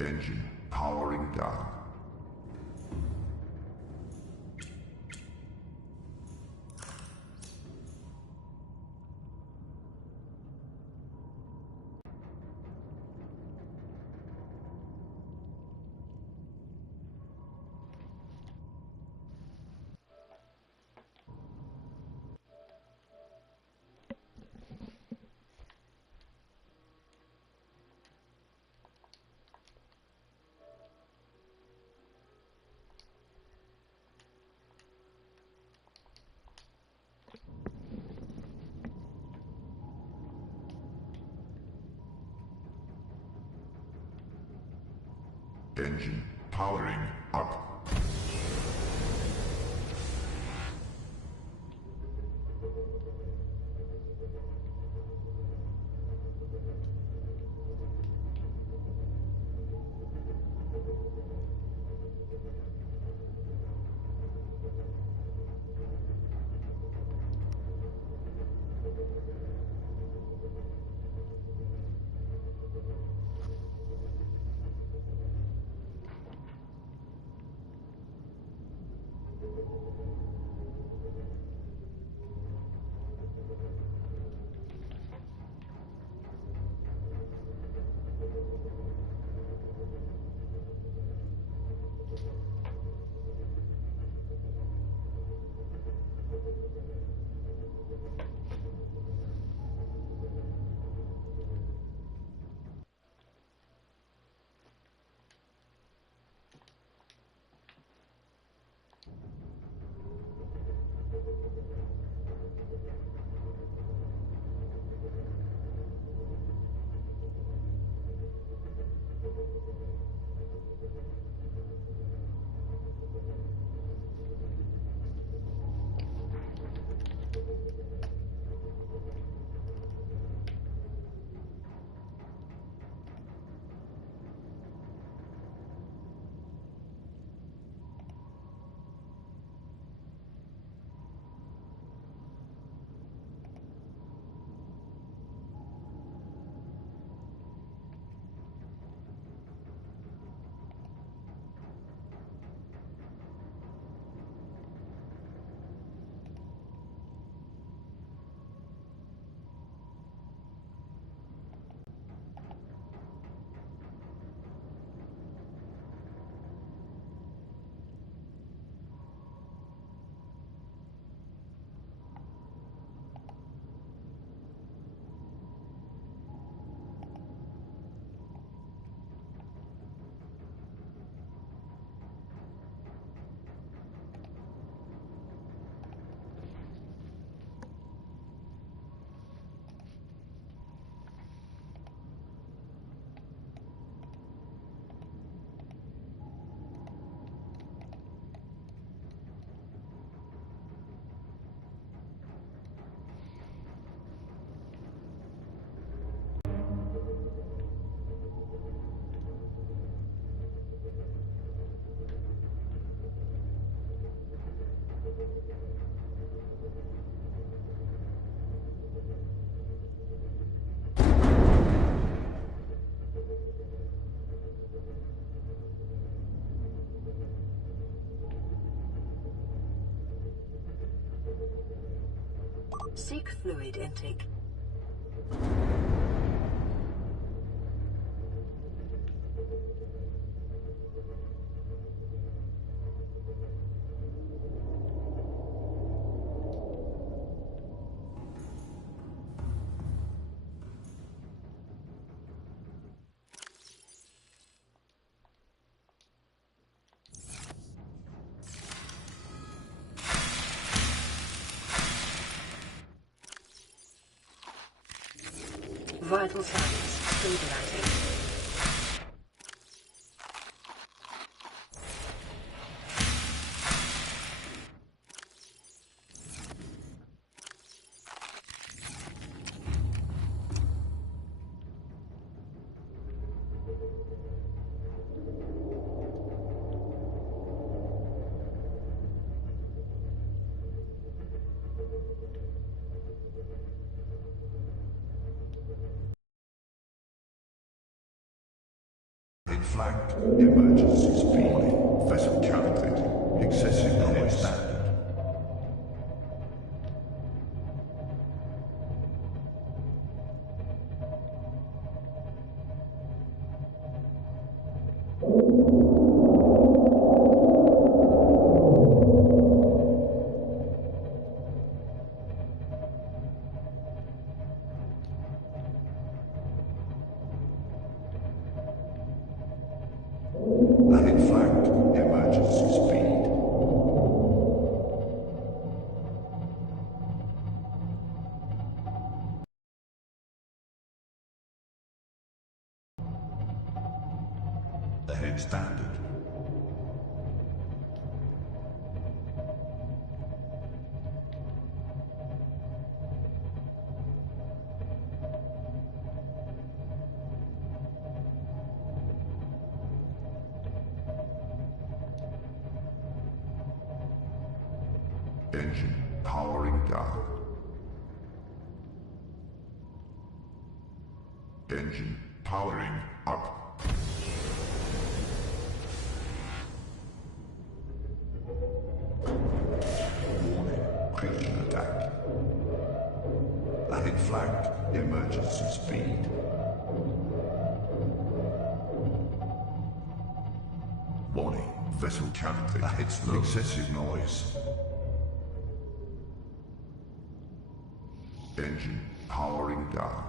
Engine powering down. Engine powering up. Seek fluid intake. Vital signs stabilizing. flagged. Emergency speed. Vessel calculated. Excessive noise. Standard. Ahead flagged. Emergency speed. Ahead standard. Engine powering down. Engine powering up. Warning, critical attack. Ahead flagged, emergency speed. Warning, vessel calculated. Ahead slow. Excessive noise. Engine powering down.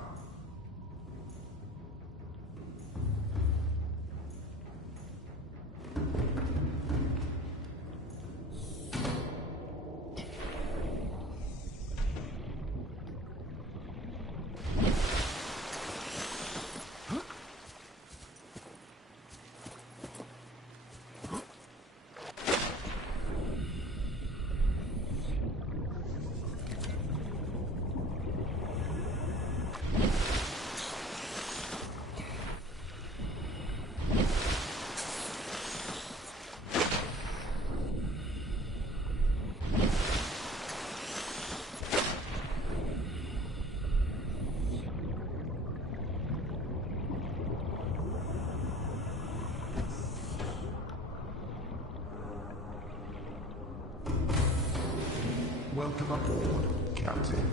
Welcome aboard, Captain.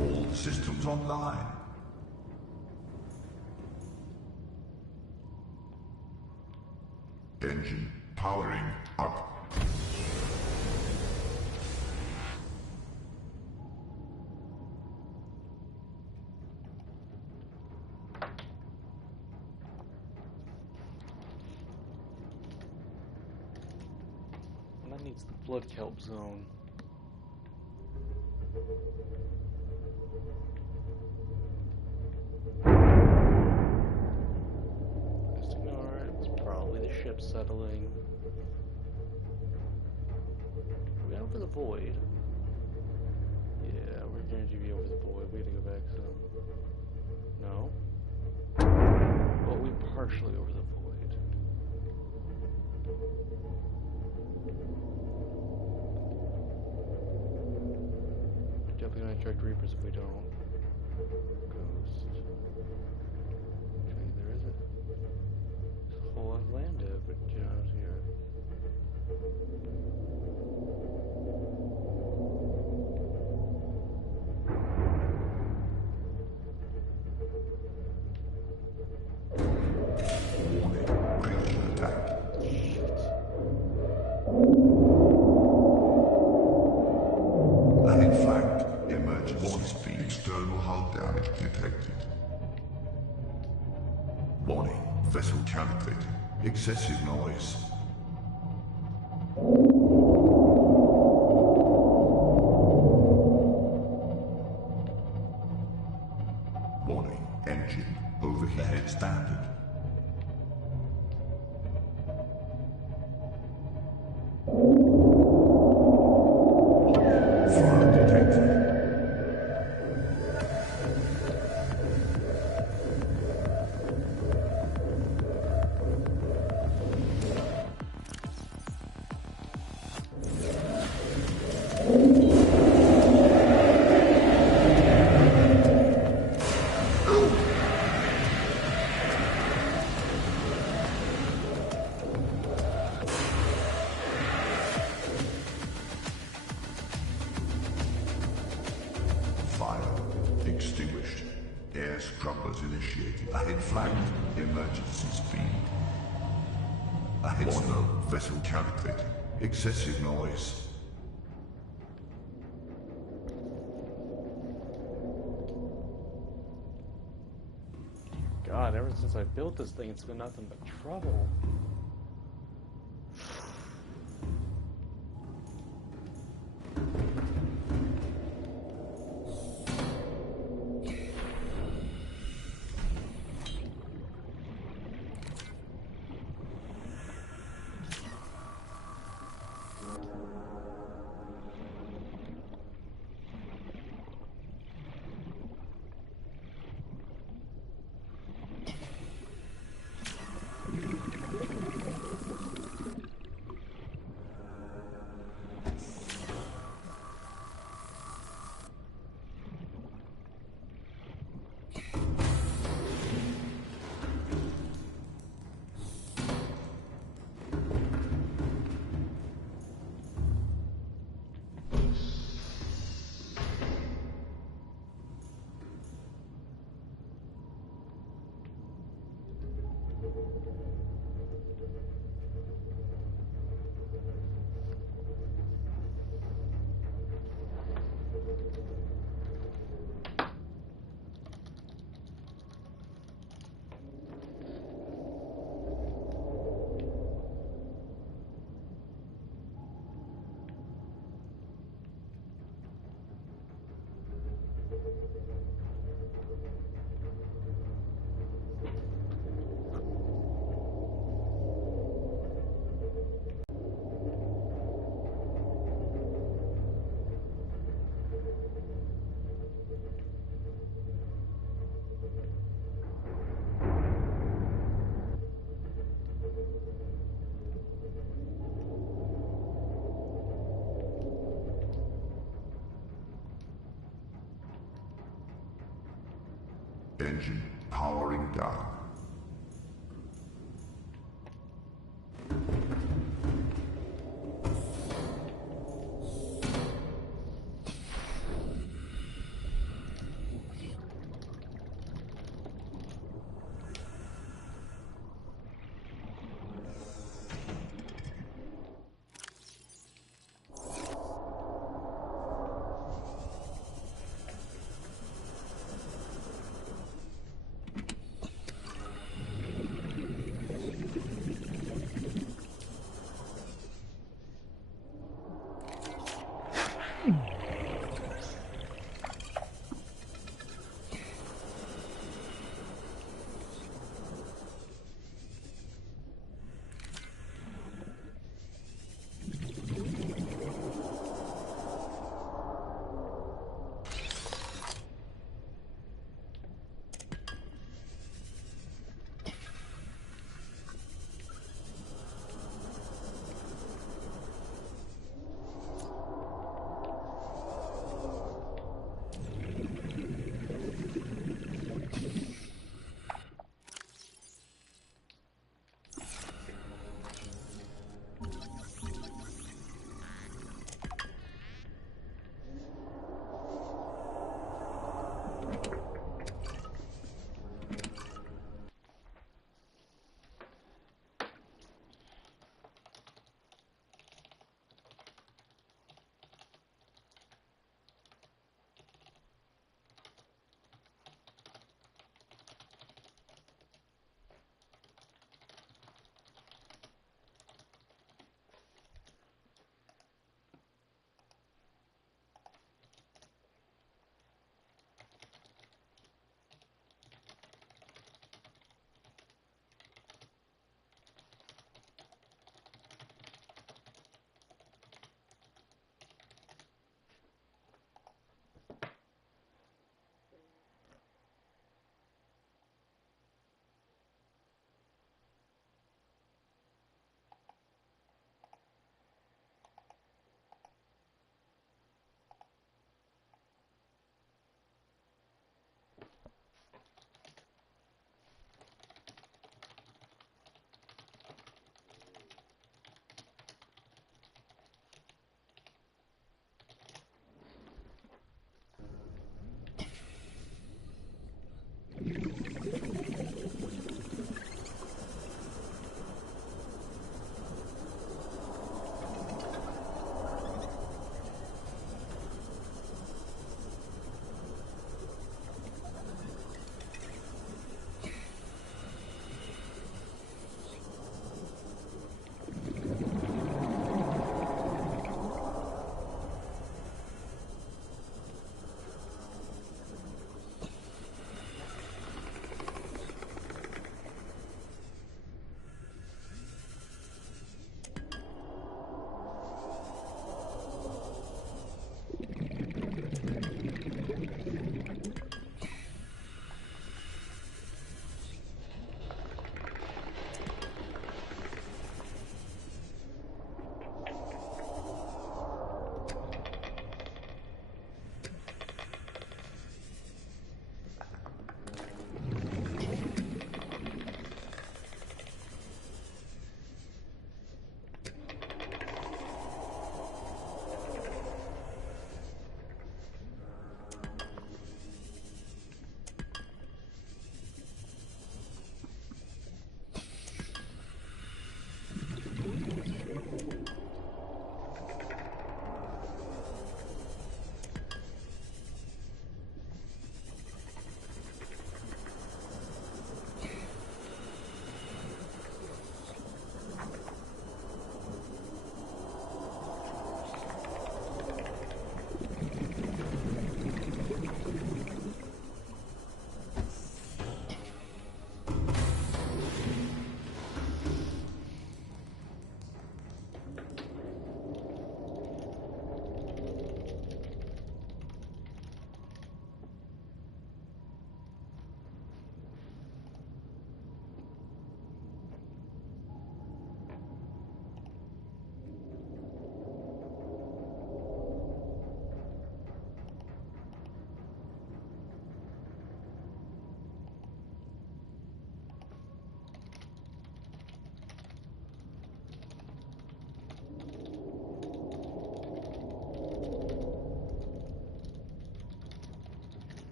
All systems online. Engine powering up. That needs the blood kelp zone. Just ignore it. It's probably the ship settling. Are we over the void? Yeah, we're going to be over the void. We gotta go back some. No? Well, we partially over the void. Definitely gonna attract Reapers if we don't. Ghost. Okay, there is a whole lot of land but you know, out here. Warning, critical attack. Ahead flagged, emergency speed. External hull damage detected. Warning, vessel calculated. Excessive noise. Warning, engine overheat. Ahead standard. Fire detected. scrubbers initiated. Ahead flagged. Emergency speed. Ahead slow. Vessel calculating. Excessive noise. God, ever since I built this thing, it's been nothing but trouble. Engine powering down.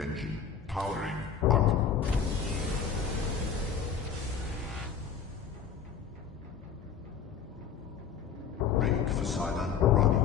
Engine powering up. Rig for silent running.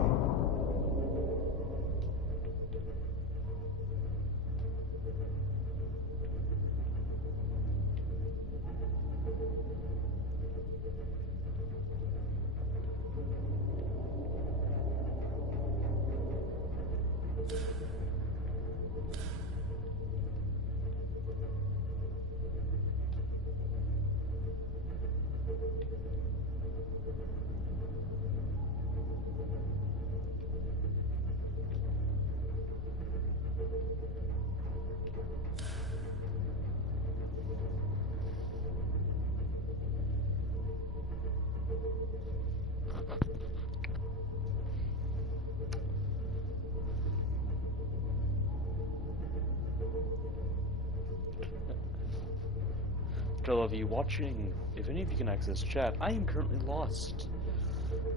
To all of you watching, if any of you can access chat, I am currently lost.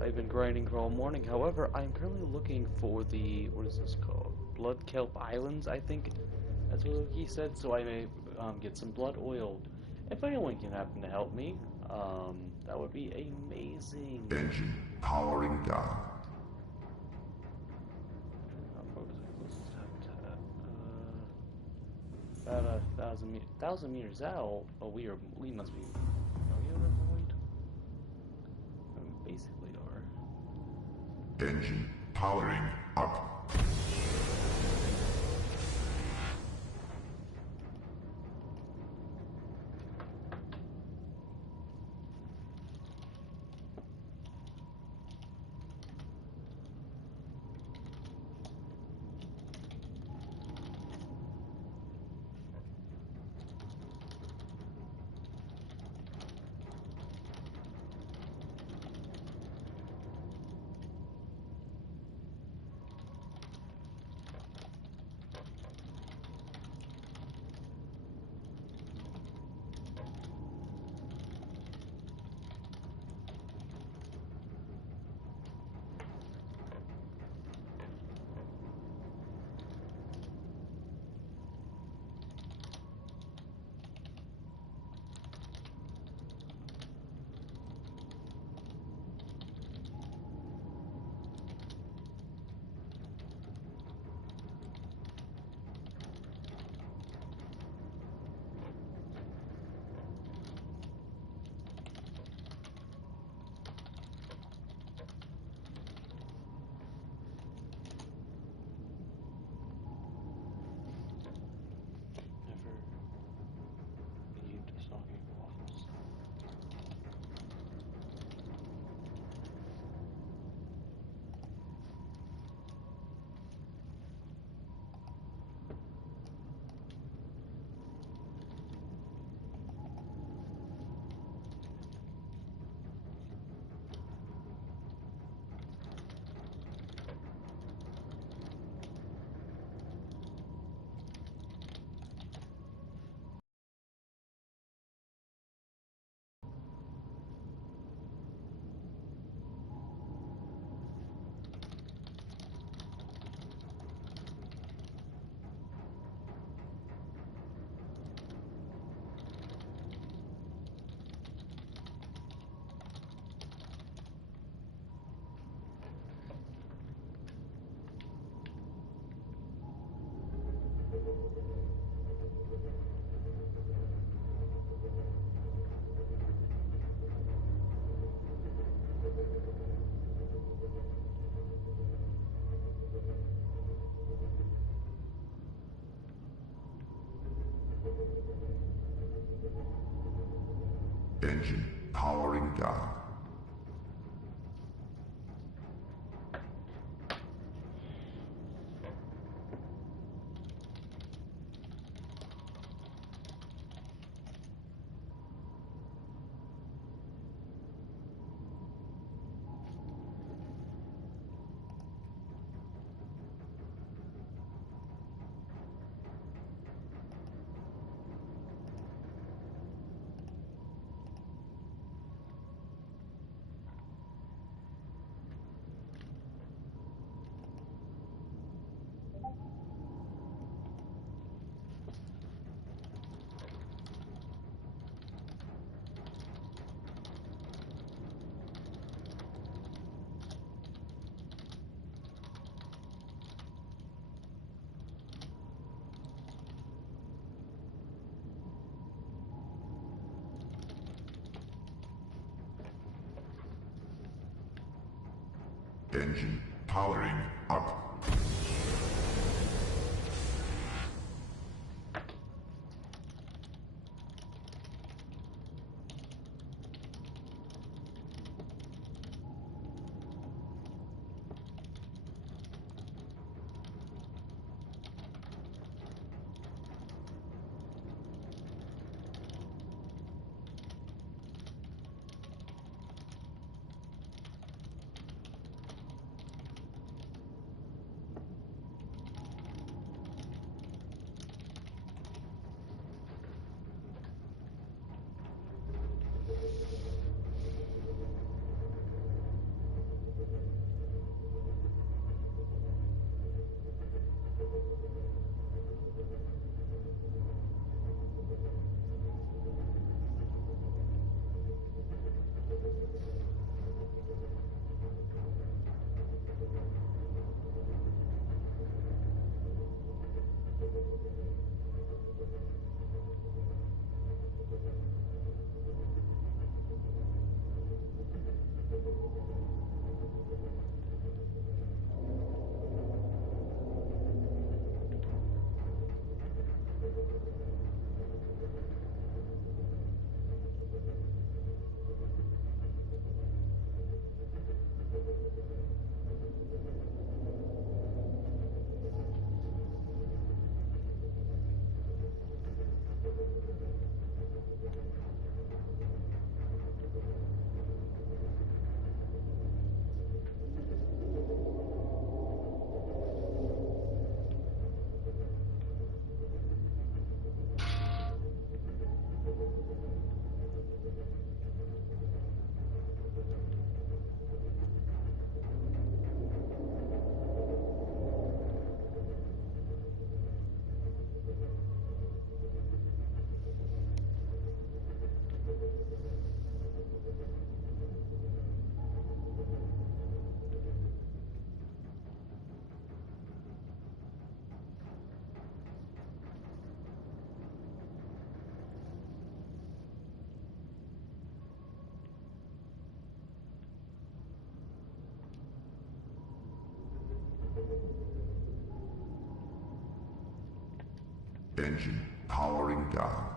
I've been grinding for all morning. However, I am currently looking for the, what is this called? Blood Kelp Islands, I think that's what he said, so I may get some blood oil. If anyone can happen to help me, that would be amazing. Engine powering down. How far was I closest habitat? About 1,000 meters out. Oh, we must be. Are we over void? We basically are. Engine powering up. Never eat soggy waffles. Engine powering down. Engine powering up. Engine powering down.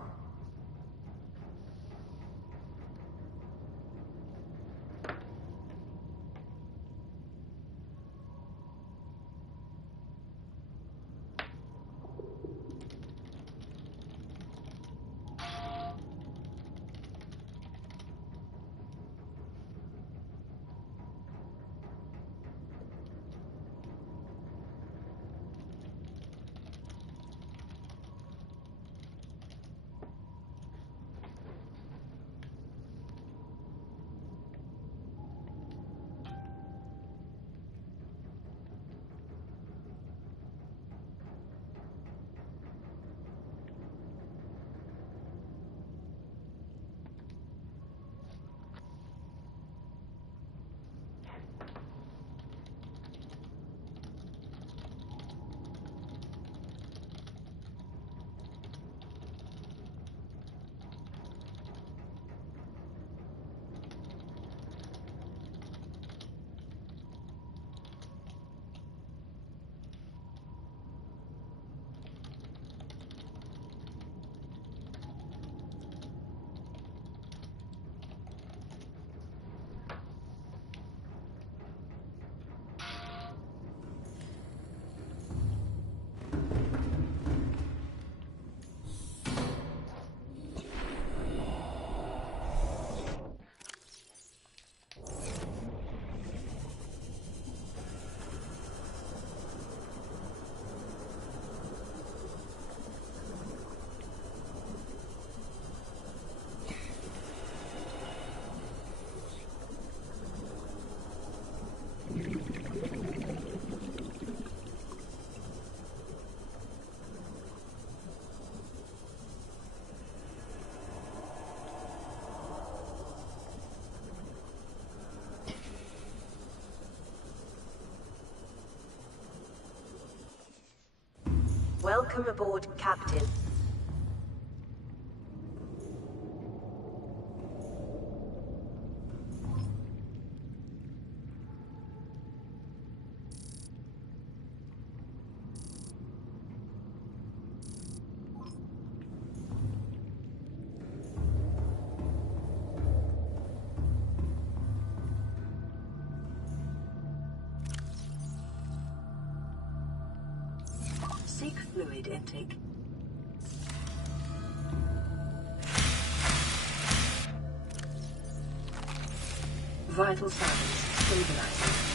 Welcome aboard, Captain. Seek fluid intake. Vital signs stabilizing.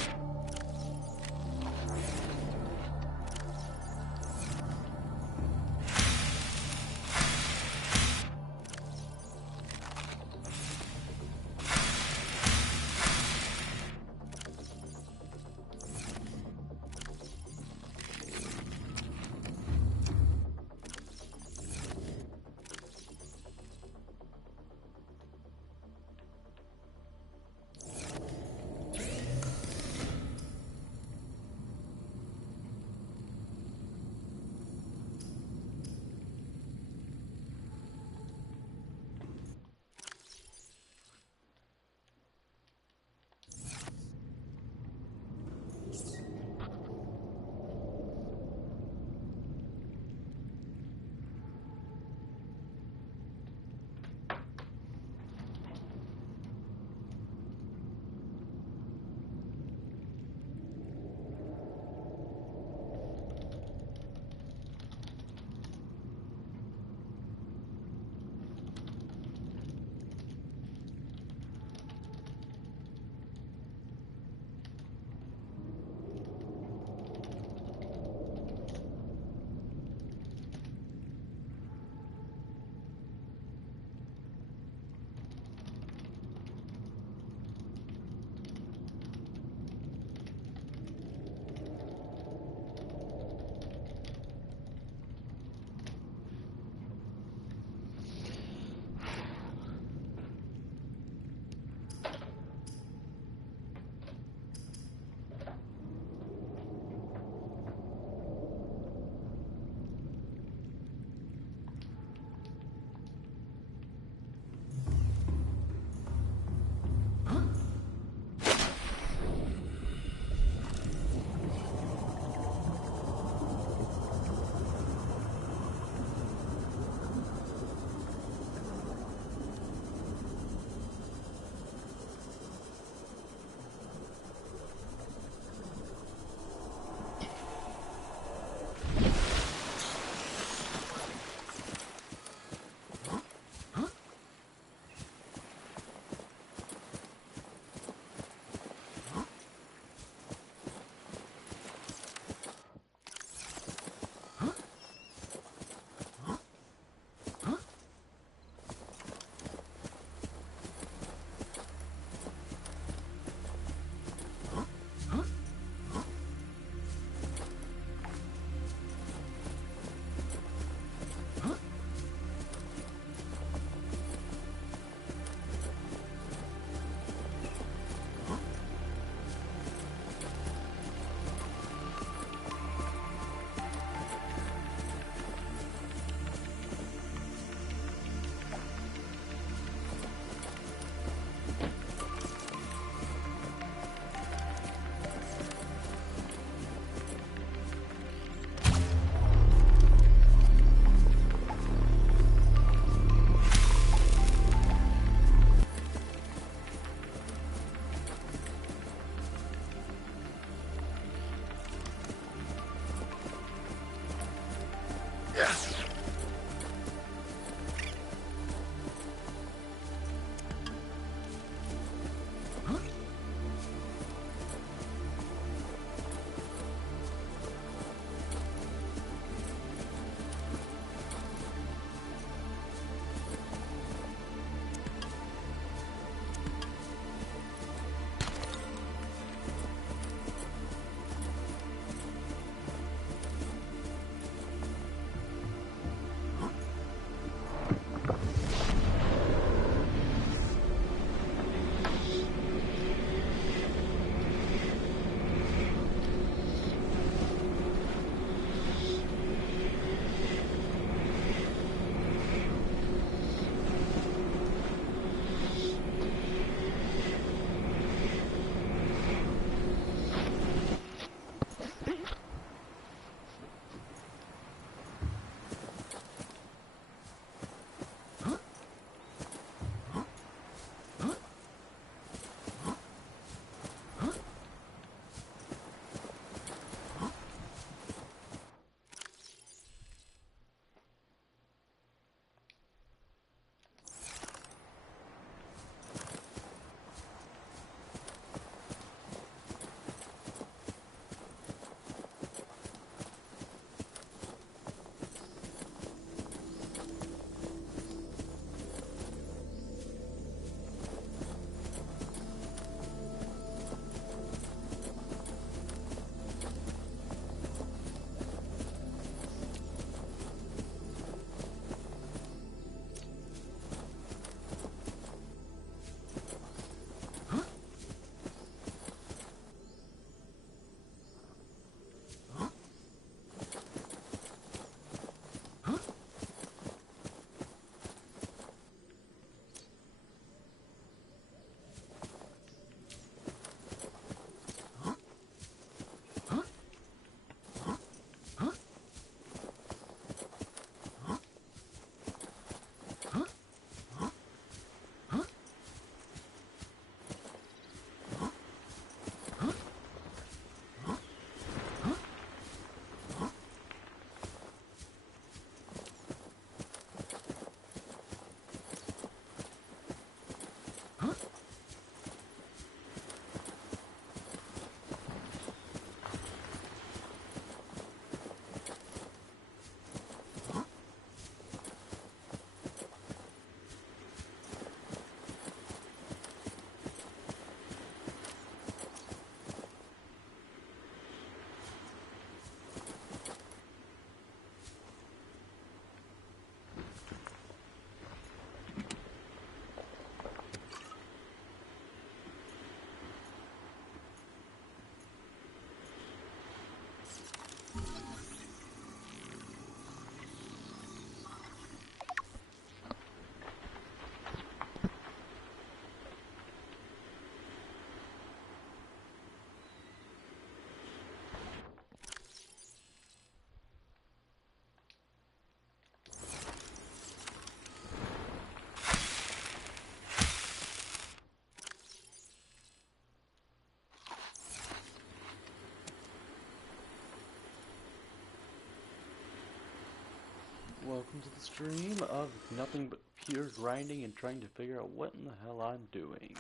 welcome to the stream of nothing but pure grinding and trying to figure out what in the hell I'm doing.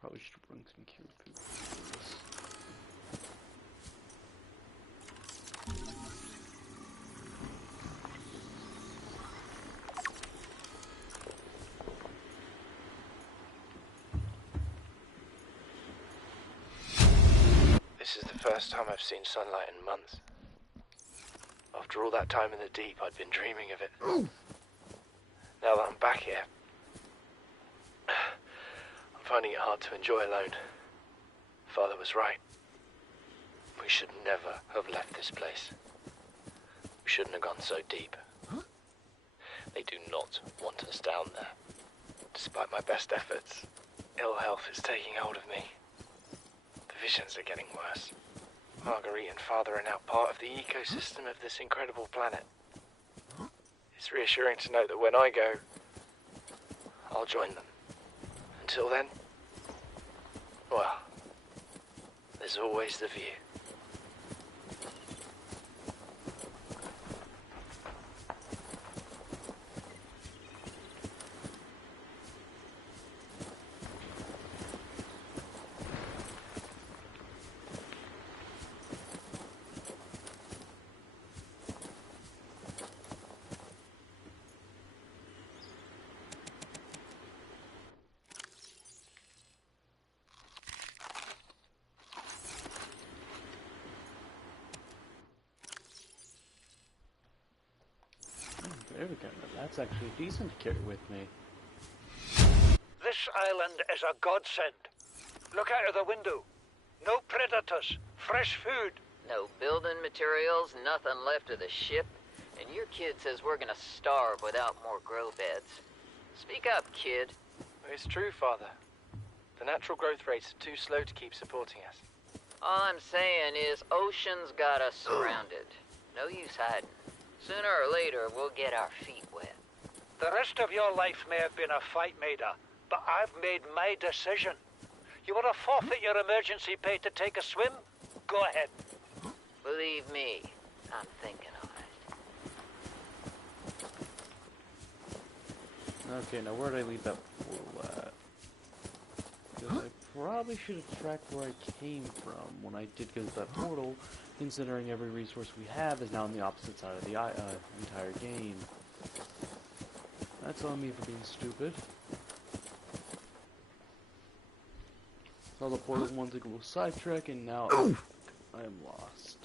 Probably should bring some cured food for this. This is the first time I've seen sunlight in months. After all that time in the deep, I'd been dreaming of it. Now that I'm back here, I'm finding it hard to enjoy alone. Father was right. We should never have left this place. We shouldn't have gone so deep. They do not want us down there. Despite my best efforts, ill health is taking hold of me. The visions are getting worse. Marguerite and Father are now part of the ecosystem of this incredible planet. It's reassuring to know that when I go, I'll join them. Until then, well, there's always the view. There we go. That's actually decent to carry with me. This island is a godsend. Look out of the window. No predators, fresh food. No building materials, nothing left of the ship, and your kid says we're gonna starve without more grow beds. Speak up, kid. It's true, Father. The natural growth rates are too slow to keep supporting us. All I'm saying is ocean's got us surrounded. No use hiding. Sooner or later, we'll get our feet wet. The rest of your life may have been a fight, Maida, but I've made my decision. You want to forfeit your emergency pay to take a swim? Go ahead. Believe me, I'm thinking on it. Okay, now where did I leave that portal at? Because I probably should have tracked where I came from when I did go to that portal, considering every resource we have is now on the opposite side of the entire game. That's on me for being stupid. Saw the portal once to go sidetrack, and now I am lost.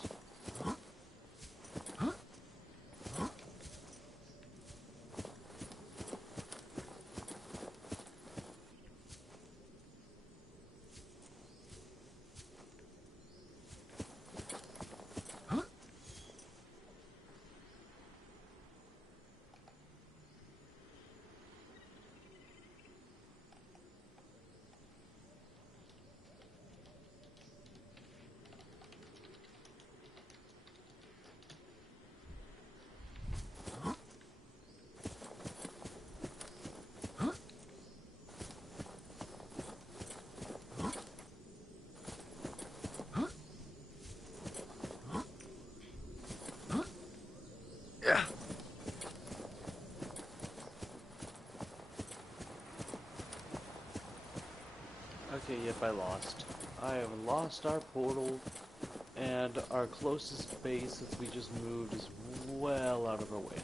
Okay, yep, I lost. I have lost our portal, and our closest base that we just moved is well out of our way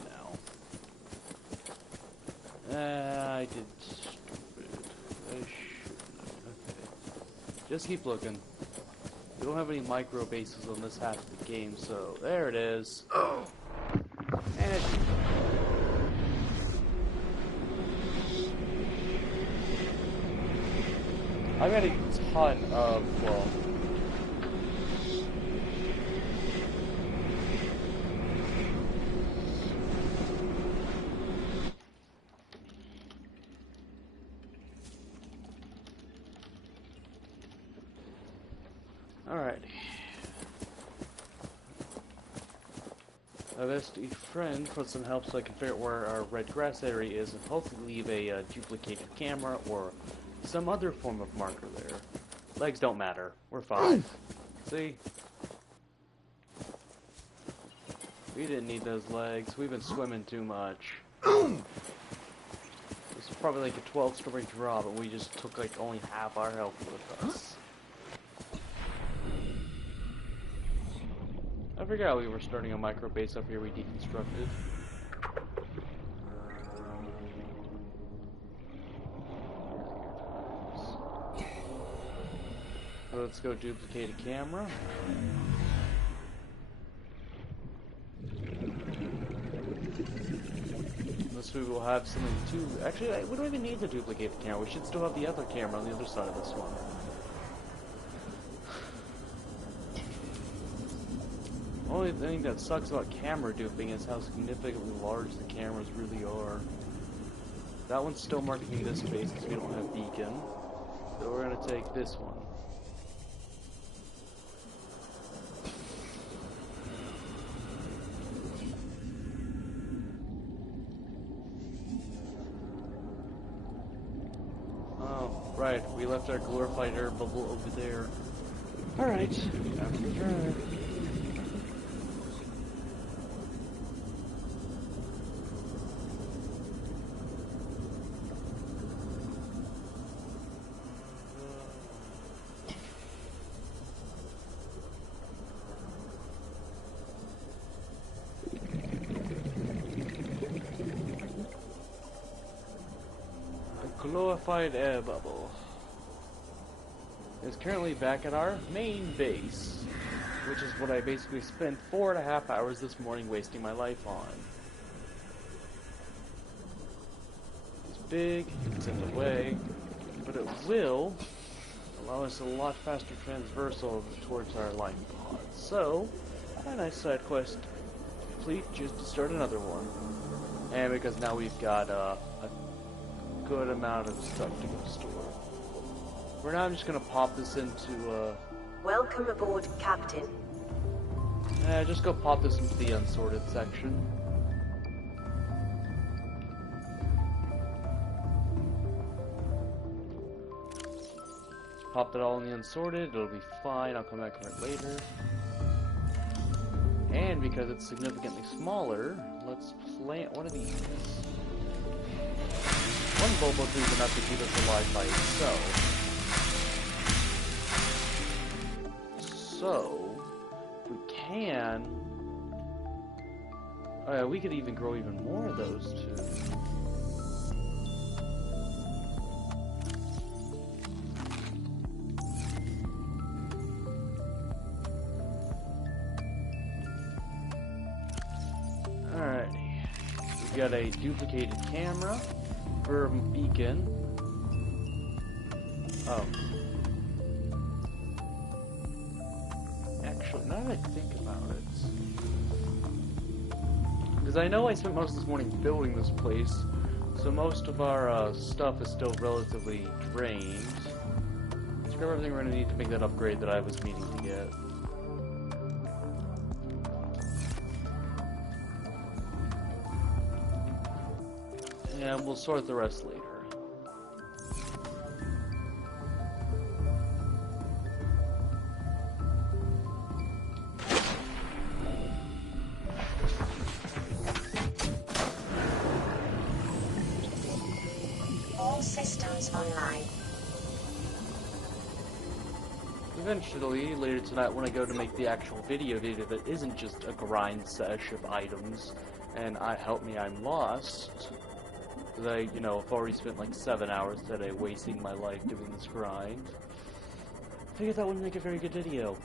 now. I did stupid. I shouldn't have. Okay. Just keep looking. We don't have any micro bases on this half of the game, so there it is. Oh. And it's I've got a ton of, well... Alrighty. I've asked a friend for some help so I can figure out where our red grass area is and hopefully leave a duplicated camera or some other form of marker there. Legs don't matter. We're fine. See? We didn't need those legs. We've been swimming too much. This is probably like a 12-story drop, and we just took like only half our health with us. I forgot we were starting a micro base up here we deconstructed. So let's go duplicate a camera. Unless we will have something to... Actually, we don't even need to duplicate the camera. We should still have the other camera on the other side of this one. Only thing that sucks about camera duping is how significantly large the cameras really are. That one's still marking this space because we don't have beacon. So we're gonna take this one. Oh, right. We left our glorified air bubble over there. Alright, time to return. Glorified air bubble is currently back at our main base, which is what I basically spent 4.5 hours this morning wasting my life on. It's big, it's in the way, but it will allow us a lot faster transversal towards our line pod. So, a nice side quest complete, just to start another one. And because now we've got a good amount of stuff to go store. For now, I'm just gonna pop this into, Welcome aboard, Captain. just go pop this into the unsorted section. Pop it all in the unsorted, it'll be fine, I'll come back to it later. And because it's significantly smaller, let's plant one of these. One Bobo tree is enough to keep us alive by itself. So, if we can... Oh yeah, we could even grow even more of those too. Alrighty. We've got a duplicated camera. Beacon. Oh. Actually, now that I think about it... Because I know I spent most of this morning building this place, so most of our stuff is still relatively drained. Let's grab everything we're going to need to make that upgrade that I was meaning to get. And we'll sort the rest later. All systems online. Eventually, later tonight, when I go to make the actual video that isn't just a grind sesh of items, and help me, I'm lost. Because I, I've already spent like 7 hours today wasting my life doing this grind. I figured that wouldn't make a very good video.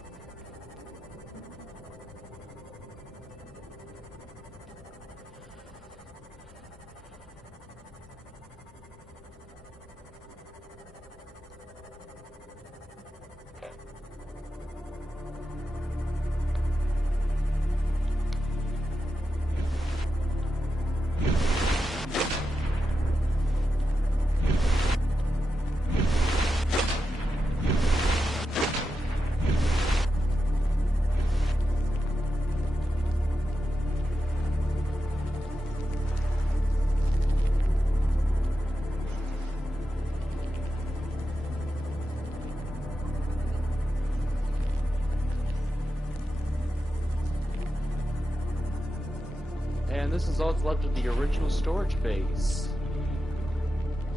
this is all that's left of the original storage base.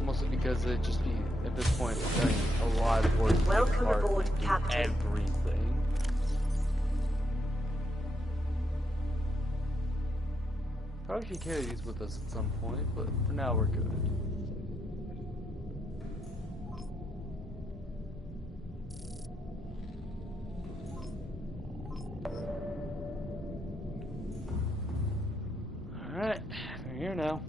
Mostly because it'd just be, at this point, getting a lot of work. Welcome aboard, Captain. Everything. Probably should carry these with us at some point, but for now we're good. Alright, we're here now.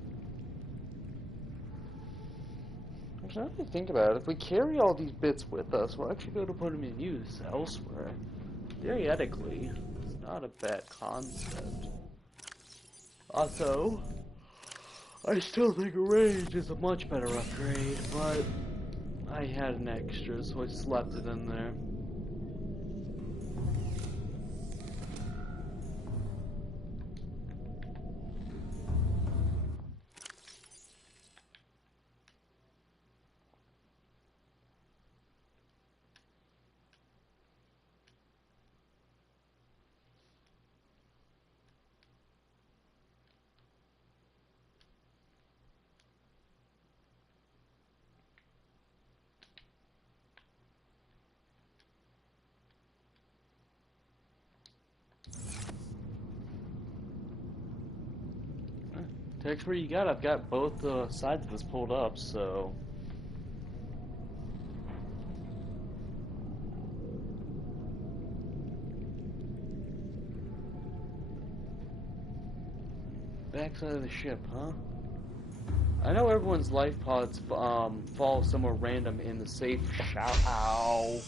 Actually, now that I think about it, if we carry all these bits with us, we're actually going to put them in use elsewhere. Theoretically, it's not a bad concept. Also, I still think range is a much better upgrade, but I had an extra, so I slapped it in there. Text where you got, I've got both sides of this pulled up, so... Backside of the ship, huh? I know everyone's life pods fall somewhere random in the safe Ow.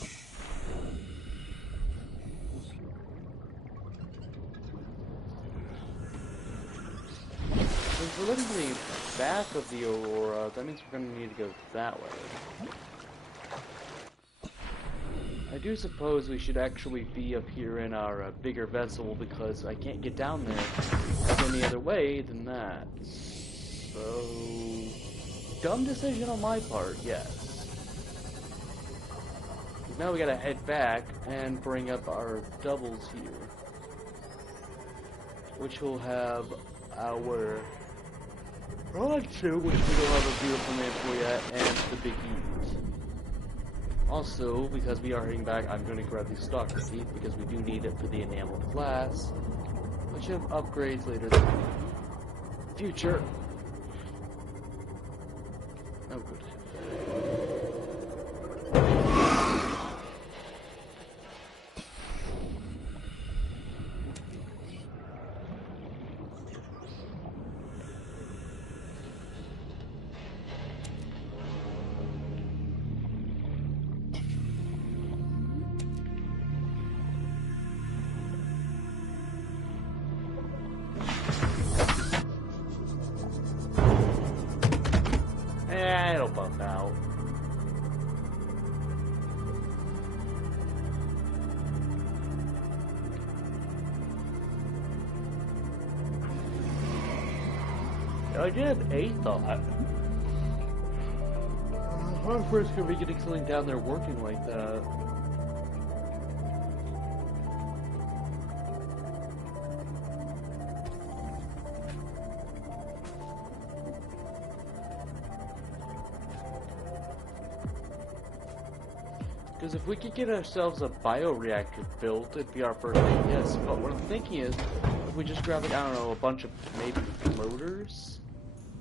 If we're looking to the back of the Aurora, that means we're going to need to go that way. I do suppose we should actually be up here in our bigger vessel because I can't get down there any other way than that. So, dumb decision on my part, yes. Now we gotta head back and bring up our doubles here, which will have our Rod suit, which we don't have a beautiful name for yet, and the Big E's. Also, because we are heading back, I'm going to grab the Stalker Teeth because we do need it for the Enamel class, which have upgrades later in the future. Oh, good. It'll bump out. I did have a thought. How first could we get something down there working like that? Because if we could get ourselves a bioreactor built, it'd be our first thing, yes. But what I'm thinking is, if we just grab, like, I don't know, a bunch of maybe floaters,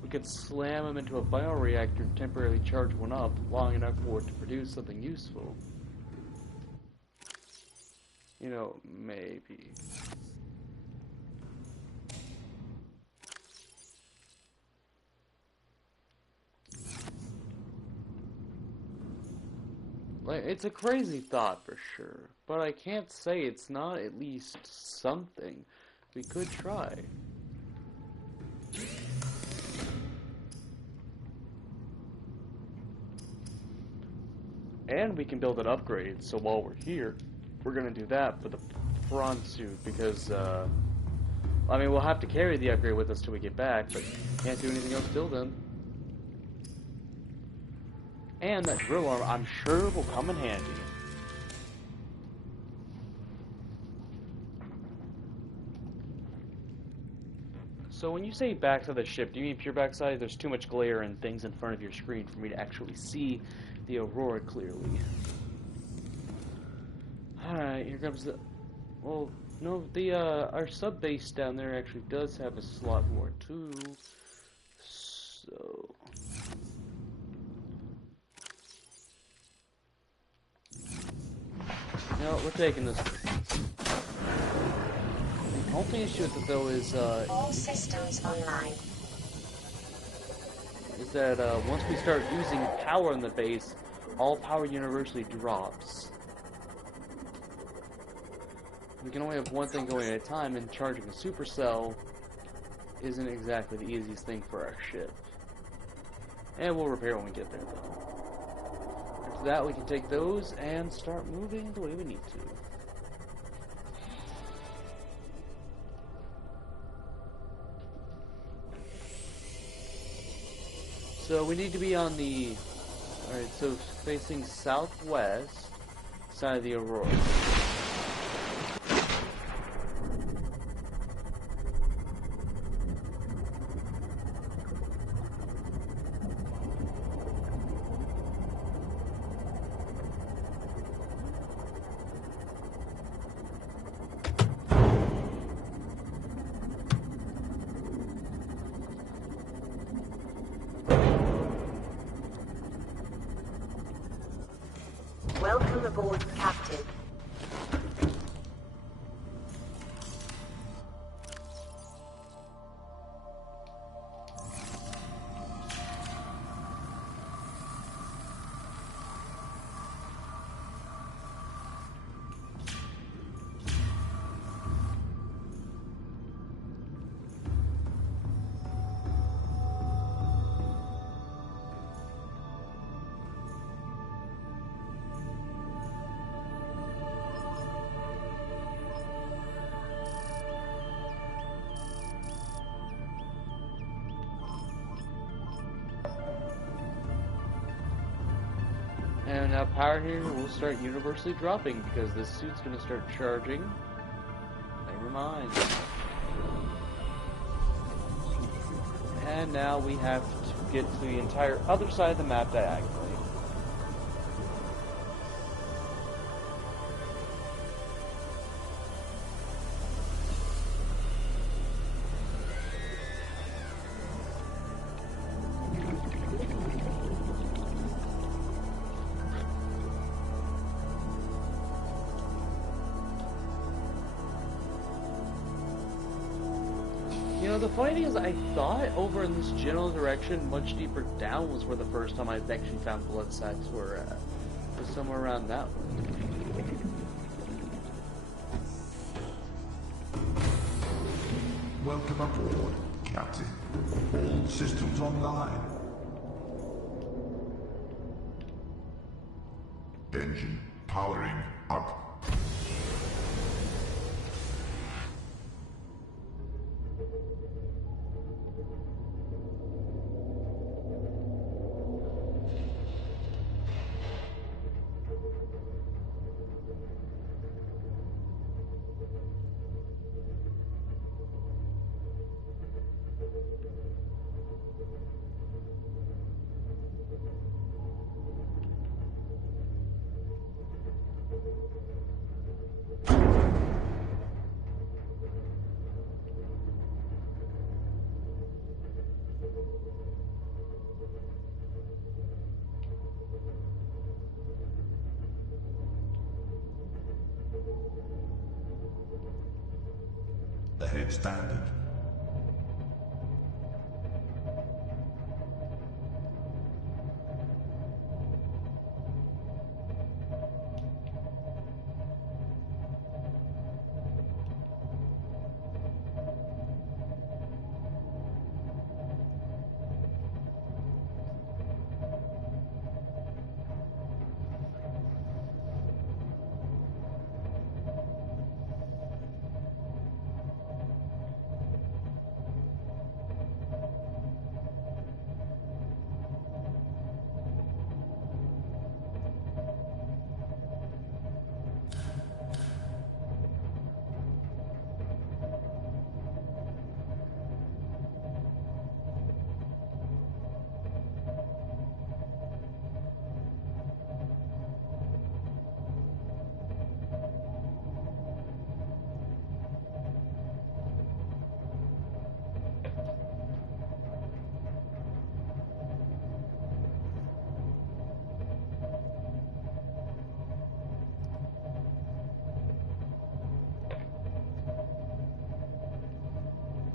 we could slam them into a bioreactor and temporarily charge one up long enough for it to produce something useful. You know, maybe. Like, it's a crazy thought for sure, but I can't say it's not at least something we could try. And we can build an upgrade, so while we're here, we're gonna do that for the prawn suit, because, I mean, we'll have to carry the upgrade with us till we get back, but can't do anything else till then. And that drill arm, I'm sure, will come in handy. So when you say back to the ship, do you mean pure backside? There's too much glare and things in front of your screen for me to actually see the aurora clearly. Alright, here comes the... Well, no, the, our sub base down there actually does have a slot war too. So... No, we're taking this. The only issue with it though is All systems online. once we start using power in the base, all power universally drops. We can only have one thing going at a time, and charging a supercell isn't exactly the easiest thing for our ship. And we'll repair when we get there though. After that we can take those and start moving the way we need to. So we need to be on the, alright, so facing southwest side of the aurora. Welcome aboard, Captain. And now power here will start universally dropping because this suit's going to start charging. Never mind. And now we have to get to the entire other side of the map diagonally. You know, the funny thing is, I thought over in this general direction, much deeper down, was where the first time I actually found blood sacks were at. It was somewhere around that way. Welcome aboard, Captain. All systems online. Engine powering up. Ahead standard.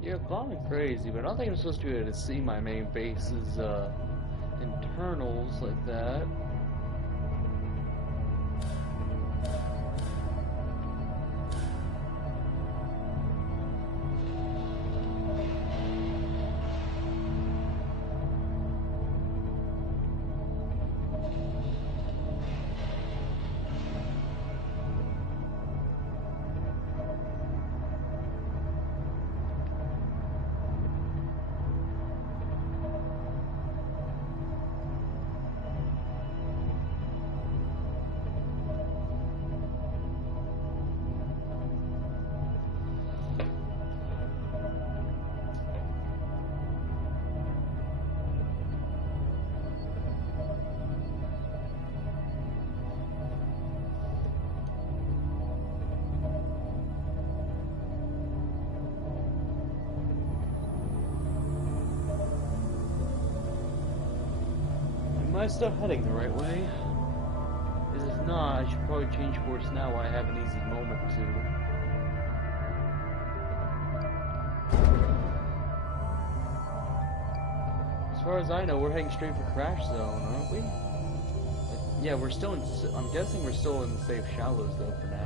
Yeah, call me crazy, but I don't think I'm supposed to be able to see my main base's internals like that. Am I still heading the right way? Because if not, I should probably change course now while I have an easy moment to. As far as I know, we're heading straight for Crash Zone, aren't we? Yeah, we're still in. I'm guessing we're still in the safe shallows though for now.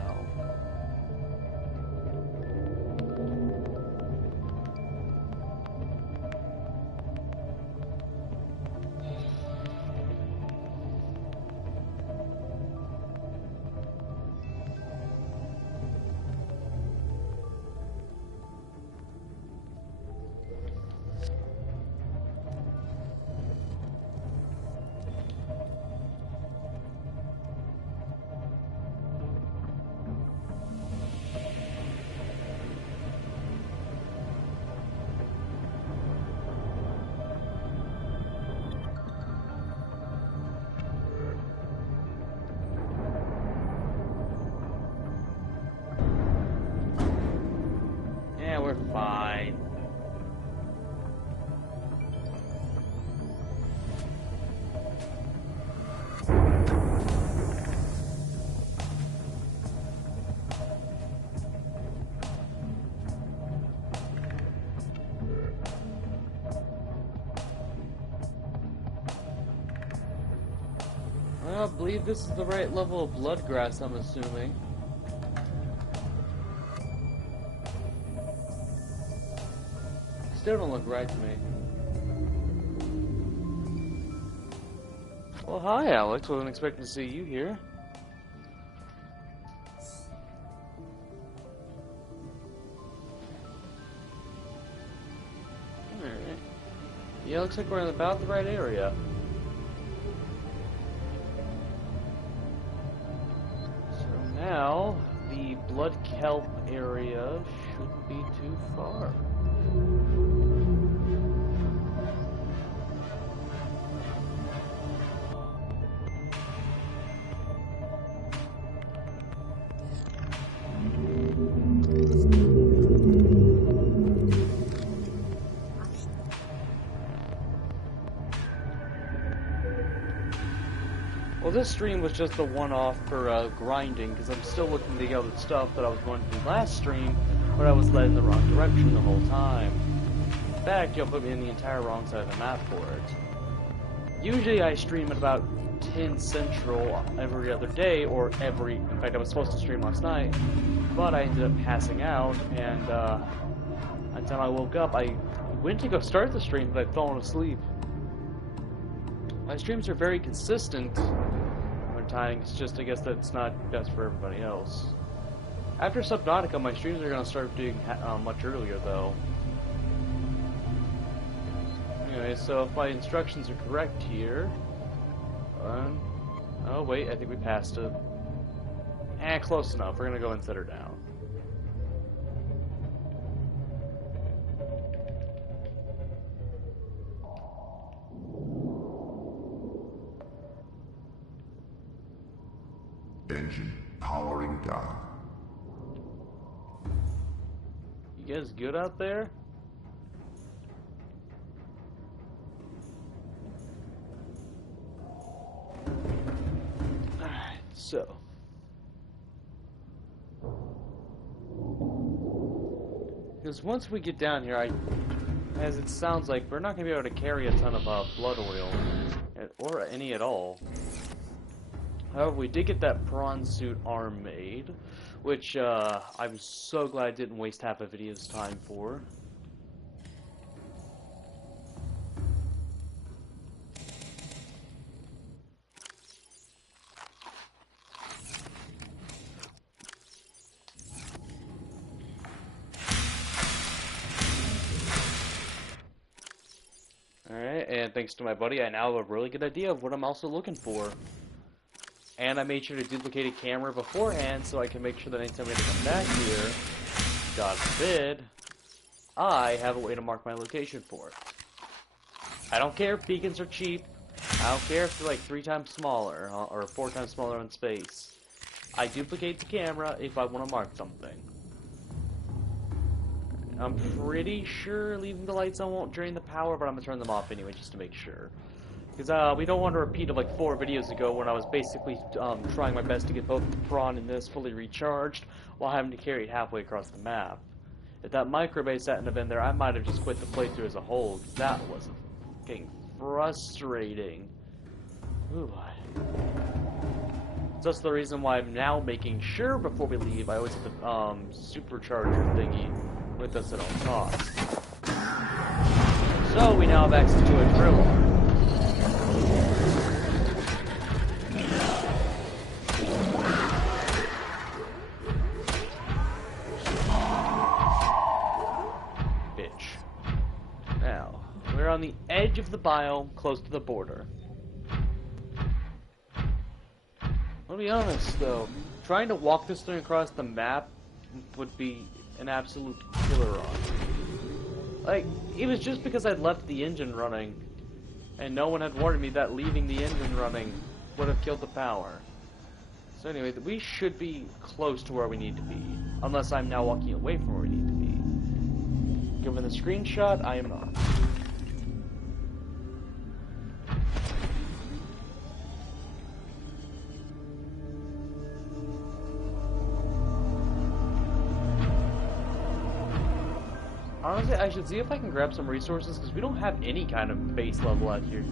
Yeah, we're fine. Well, I believe this is the right level of bloodgrass, I'm assuming. Still don't look right to me. Well, hi, Alex. Wasn't expecting to see you here. Alright. Yeah, looks like we're in about the right area. So now, the blood kelp area shouldn't be too far. Well, this stream was just a one-off for grinding, because I'm still looking to get other stuff that I was going to do last stream, but I was led in the wrong direction the whole time. In fact, you'll put me in the entire wrong side of the map for it. Usually I stream at about 10 Central every other day, or in fact I was supposed to stream last night, but I ended up passing out, and by the time I woke up, I went to go start the stream, but I'd fallen asleep. My streams are very consistent when timing, it's just I guess that's not best for everybody else. After Subnatica, my streams are going to start doing much earlier though. Anyway, so if my instructions are correct here... oh wait, I think we passed it. Close enough. We're going to go and set her down. Engine powering down. You guys good out there? Alright, so. Because once we get down here, as it sounds like, we're not going to be able to carry a ton of blood oil, or any at all. However, we did get that prawn suit arm made, which I'm so glad I didn't waste half a video's time for. Alright, and thanks to my buddy, I now have a really good idea of what I'm also looking for. And I made sure to duplicate a camera beforehand so I can make sure that anytime I come back here, God forbid, I have a way to mark my location for it. I don't care if beacons are cheap. I don't care if they're like 3 times smaller or 4 times smaller in space. I duplicate the camera if I want to mark something. I'm pretty sure leaving the lights on won't drain the power, but I'm going to turn them off anyway just to make sure. Because we don't want to repeat of like 4 videos ago when I was basically trying my best to get both the prawn and this fully recharged while having to carry it halfway across the map. If that microbase hadn't have been there, I might have just quit the playthrough as a whole. That was fucking frustrating. Ooh. That's the reason why I'm now making sure before we leave I always have the supercharger thingy with us at all costs. So we now have access to a drill. Bitch. Now, we're on the edge of the biome, close to the border. I'll be honest though, trying to walk this thing across the map would be an absolute killer on. Like, it was just because I'd left the engine running, and no one had warned me that leaving the engine running would have killed the power. So anyway, we should be close to where we need to be, unless I'm now walking away from where we need to be. Given the screenshot, I am not. Honestly, I should see if I can grab some resources, because we don't have any kind of base level out here.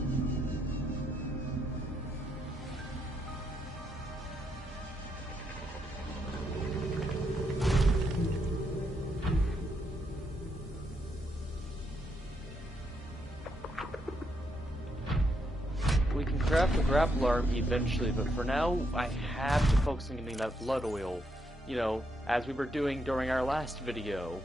We can craft the grapple arm eventually, but for now, I have to focus on getting that blood oil, you know, as we were doing during our last video.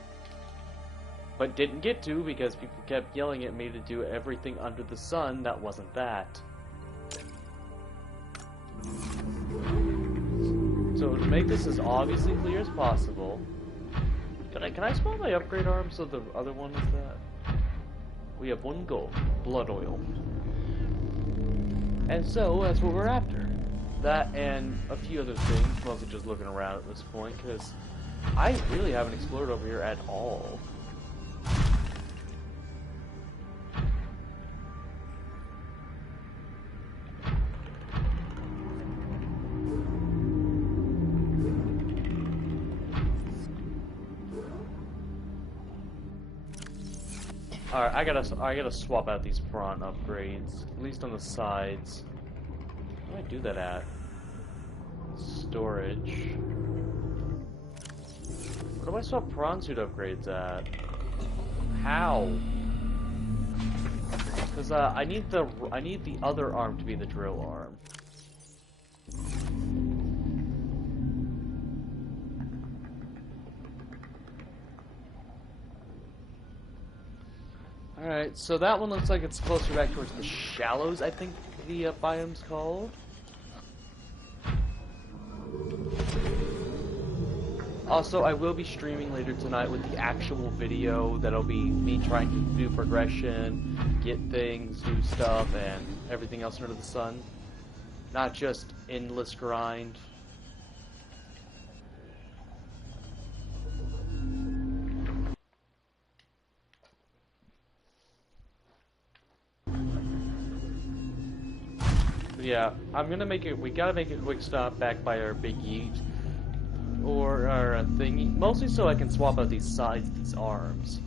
But didn't get to because people kept yelling at me to do everything under the sun that wasn't that. So to make this as obviously clear as possible, can I spell my upgrade arm so the other one is that? We have one goal, blood oil. And so that's what we're after. That and a few other things, mostly just looking around at this point, because I really haven't explored over here at all. Alright, I gotta swap out these prawn upgrades, at least on the sides. Where do I do that at? Storage. Where do I swap prawn suit upgrades at? How? Because I need the other arm to be the drill arm. Alright, so that one looks like it's closer back towards the shallows, I think the biome's called. Also, I will be streaming later tonight with the actual video that'll be me trying to do progression, get things, do stuff, and everything else under the sun. Not just endless grind. Yeah, I'm gonna make it. We gotta make a quick stop back by our big yeet. or a thingy. Mostly so I can swap out these sides, these arms.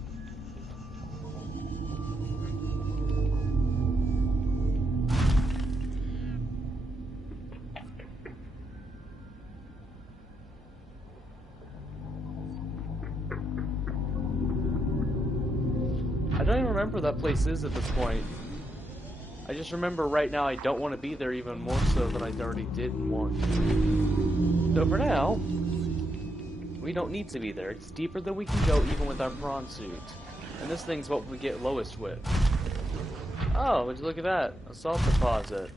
I don't even remember where that place is at this point. I just remember right now I don't want to be there even more so than I already did want to. So for now, we don't need to be there. It's deeper than we can go even with our prawn suit. And this thing's what we get lowest with. Oh, would you look at that? A salt deposit.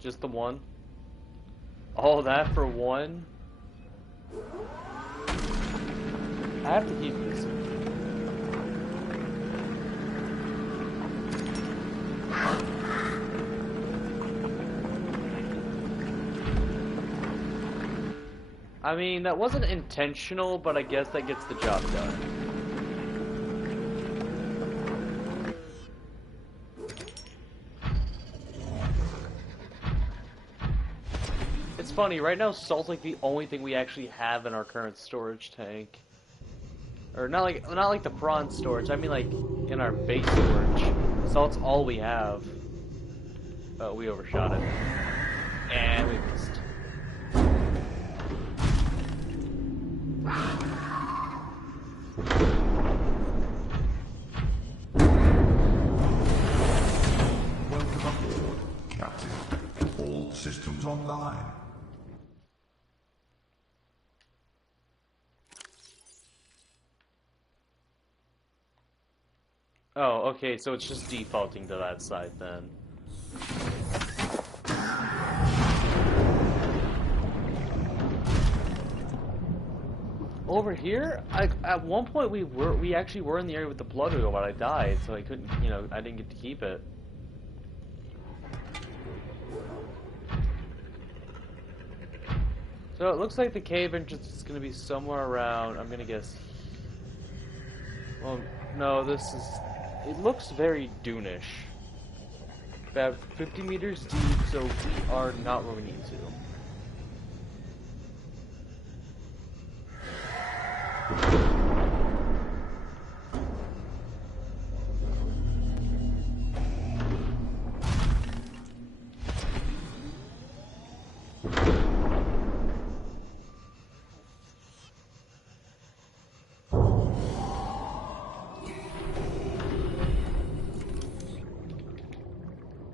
Just the one? All that for one? I have to keep this. I mean, that wasn't intentional, but I guess that gets the job done. It's funny, right now salt's like the only thing we actually have in our current storage tank. Or not like the prawn storage, I mean like in our base storage. Salt's all we have. Oh, we overshot it. And we missed. Welcome aboard, Captain. All systems online. Oh, okay, so it's just defaulting to that side then. Over here, at one point we actually were in the area with the blood wheel, but I died, so I couldn't, I didn't get to keep it. So it looks like the cave entrance is going to be somewhere around, I'm going to guess. Well, no, it looks very Dune-ish. About 50 meters deep, so we are not where we need to.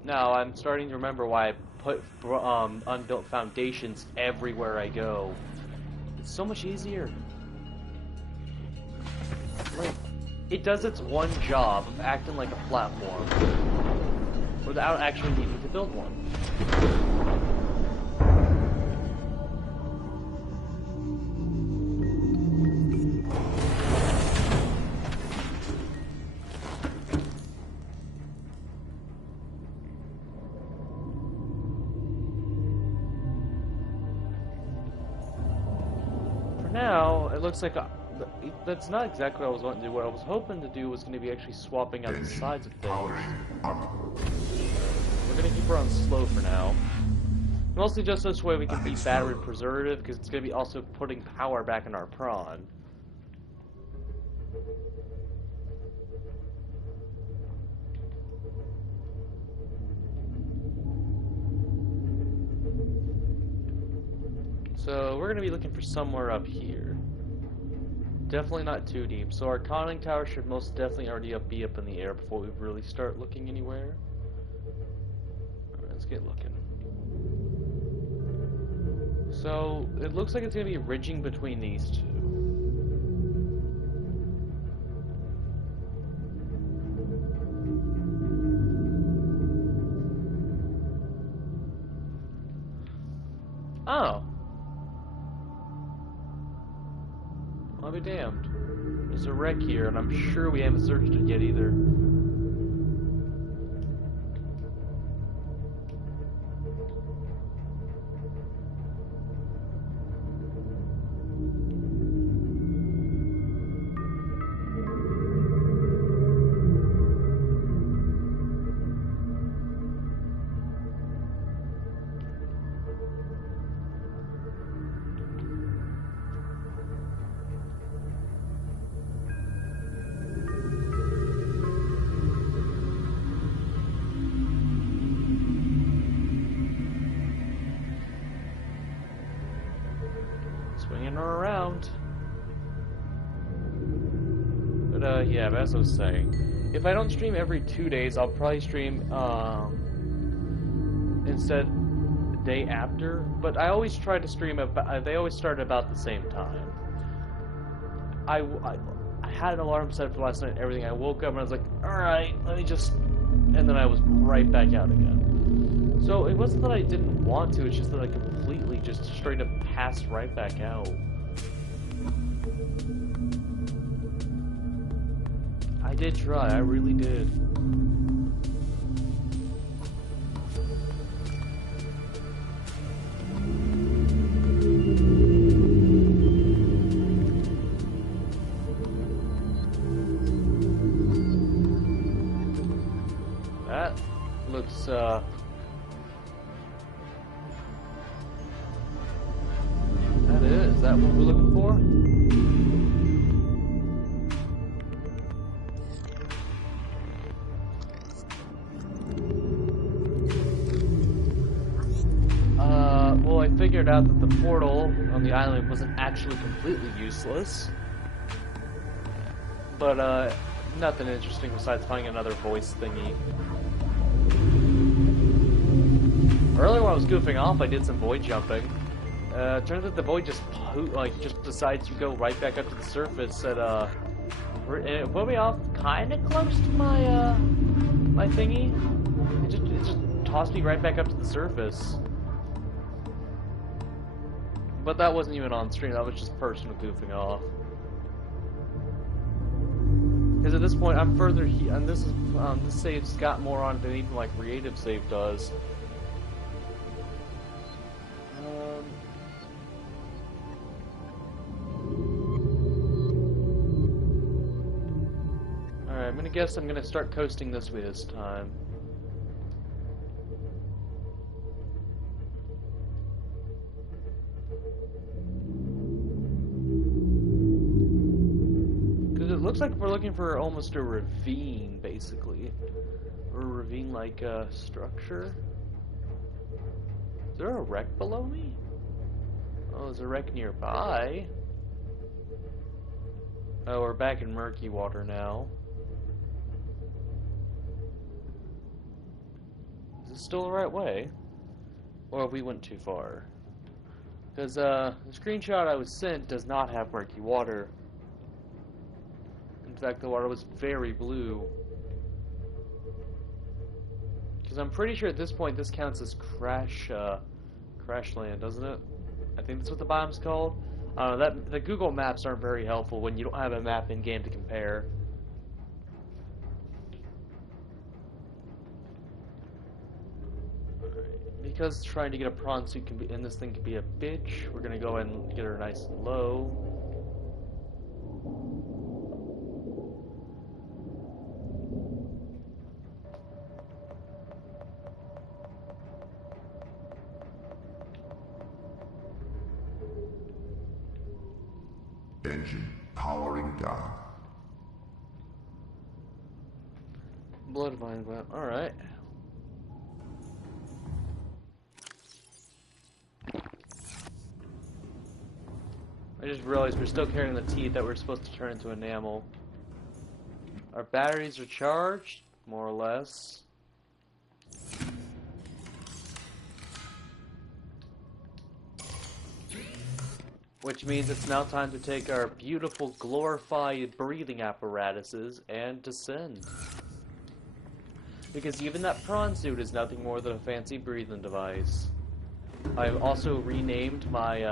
Now, I'm starting to remember why I put unbuilt foundations everywhere I go. It's so much easier. Like, it does its one job of acting like a platform without actually needing to build one. Now, it looks like that's not exactly what I was wanting to do. What I was hoping to do was going to be actually swapping out the sides of things. We're going to keep her on slow for now. Mostly just this way we can be battery preservative, because it's going to be also putting power back in our prawn. So we're going to be looking for somewhere up here. Definitely not too deep. So our conning tower should most definitely already be up in the air before we really start looking anywhere. Alright, let's get looking. So it looks like it's going to be ridging between these two. Oh. I'll be damned. There's a wreck here, and I'm sure we haven't searched it yet either. But yeah, but as I was saying, if I don't stream every 2 days, I'll probably stream instead the day after. But I always try to stream about. They always start about the same time. I had an alarm set for last night and everything. I woke up and I was like, alright, let me just... And then I was right back out again. So it wasn't that I didn't want to, it's just that I completely just straight up passed right back out. I did try, I really did. That looks, is that what we're looking for? Well, I figured out that the portal on the island wasn't actually completely useless. But, nothing interesting besides finding another voice thingy. Earlier when I was goofing off, I did some void jumping. Turns out the void just decides to go right back up to the surface at, and it put me off kinda close to my, my thingy. It just tossed me right back up to the surface. But that wasn't even on stream, that was just personal goofing off. Because at this point, I'm further and this save's got more on it than even like creative save does. Alright, I'm gonna guess I'm gonna start coasting this way this time. Looks like we're looking for almost a ravine, basically. Or a ravine-like, structure. Is there a wreck below me? Oh, there's a wreck nearby. Oh, we're back in murky water now. Is this still the right way? Or we went too far? Because, the screenshot I was sent does not have murky water. In fact, the water was very blue. Because I'm pretty sure at this point this counts as crash land, doesn't it? I think that's what the biome's called. The Google Maps aren't very helpful when you don't have a map in game to compare. Alright, because trying to get a prawn suit in this thing can be a bitch, we're gonna go ahead and get her nice and low. Engine powering down. Blood vine web. Alright. I just realized we're still carrying the teeth that we're supposed to turn into enamel. Our batteries are charged, more or less. Which means it's now time to take our beautiful glorified breathing apparatuses and descend. Because even that prawn suit is nothing more than a fancy breathing device. I've also renamed my,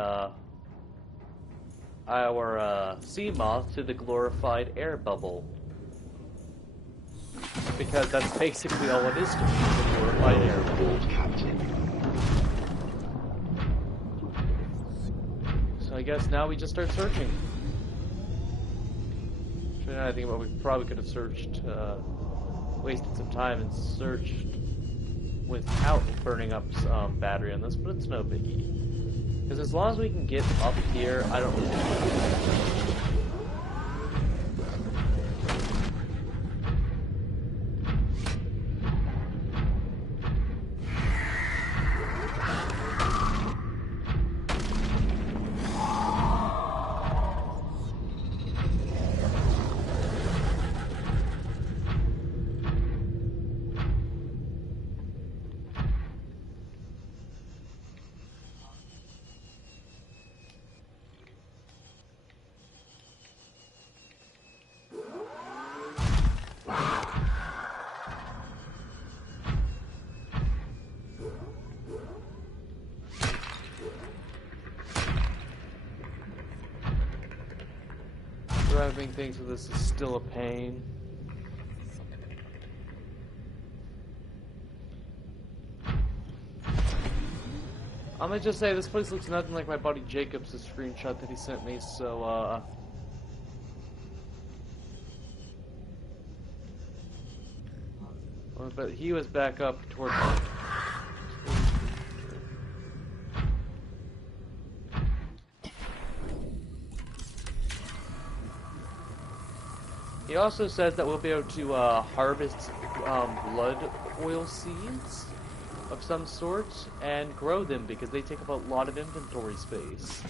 our sea moth to the glorified air bubble. Because that's basically all it is to me, the glorified air bubble. I guess now we just start searching. I think about we probably could have searched, wasted some time and searched without burning up battery on this, but it's no biggie. Because as long as we can get up here, I don't really think Grabbing things with this is still a pain. I'm gonna just say this place looks nothing like my buddy Jacob's screenshot that he sent me, so well, but he was back up towards. He also says that we'll be able to harvest blood oil seeds of some sort and grow them because they take up a lot of inventory space.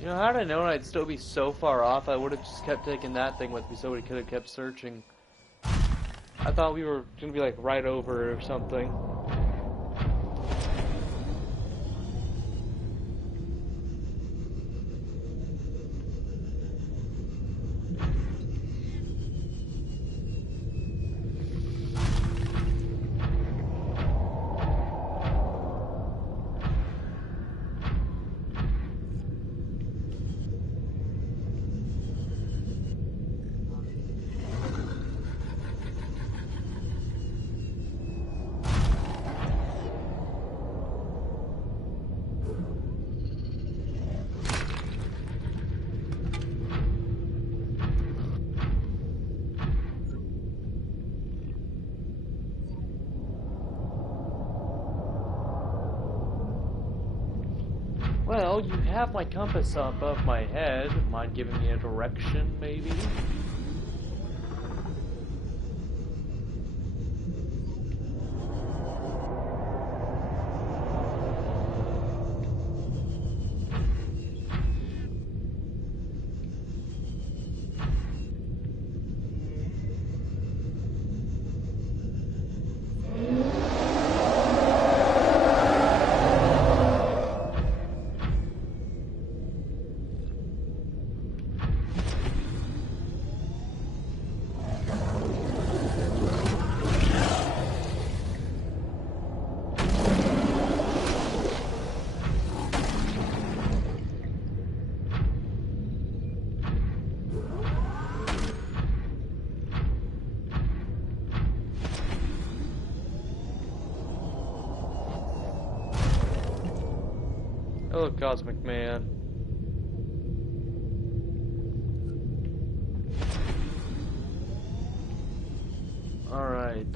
You know, had I known I'd still be so far off, I would have just kept taking that thing with me so we could have kept searching. I thought we were gonna be like right over or something. Well, you have my compass up above my head. Mind giving me a direction, maybe? Hello, Cosmic Man. Alright,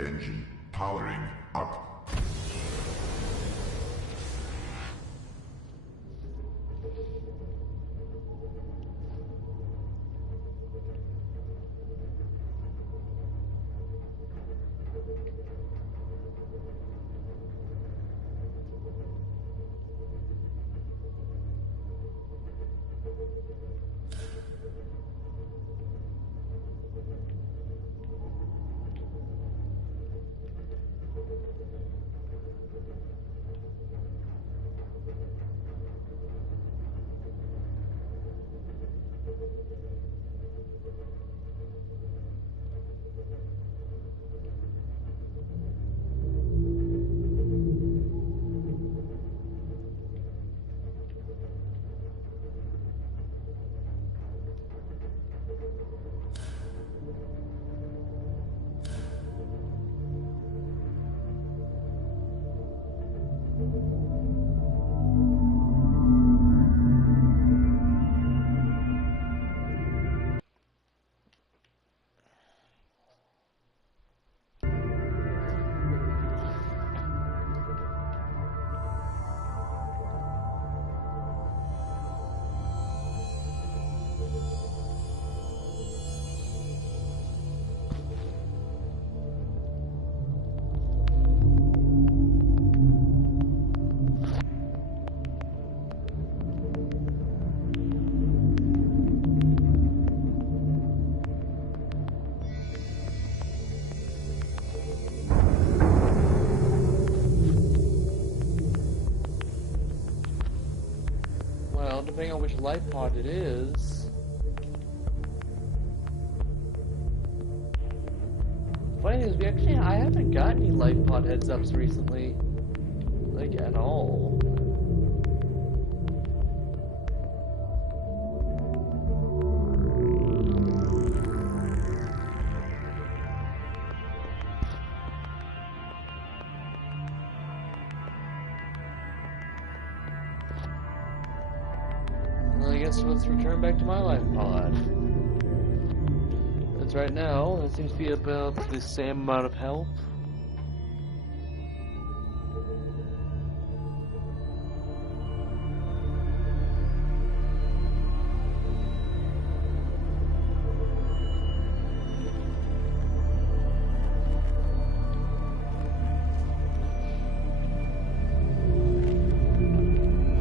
Engine powering up. Well, depending on which life pod it is. Funny thing is, I haven't got any life pod heads ups recently. Like, at all. Well, I guess let's return back to my life pod. Because right now, it seems to be about the same amount of health.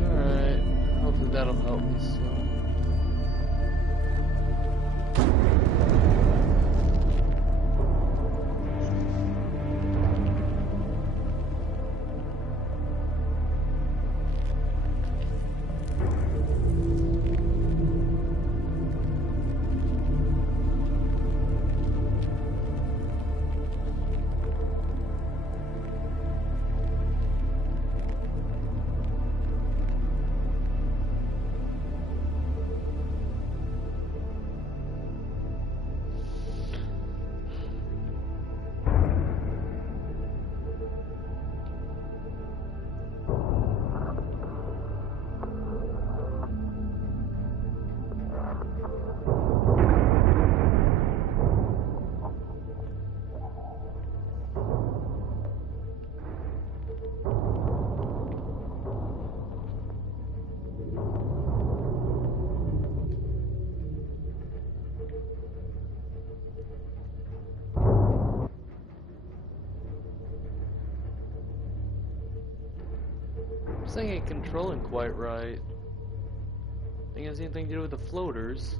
Alright, hopefully that'll help me some. This thing ain't controlling quite right. Think it has anything to do with the floaters.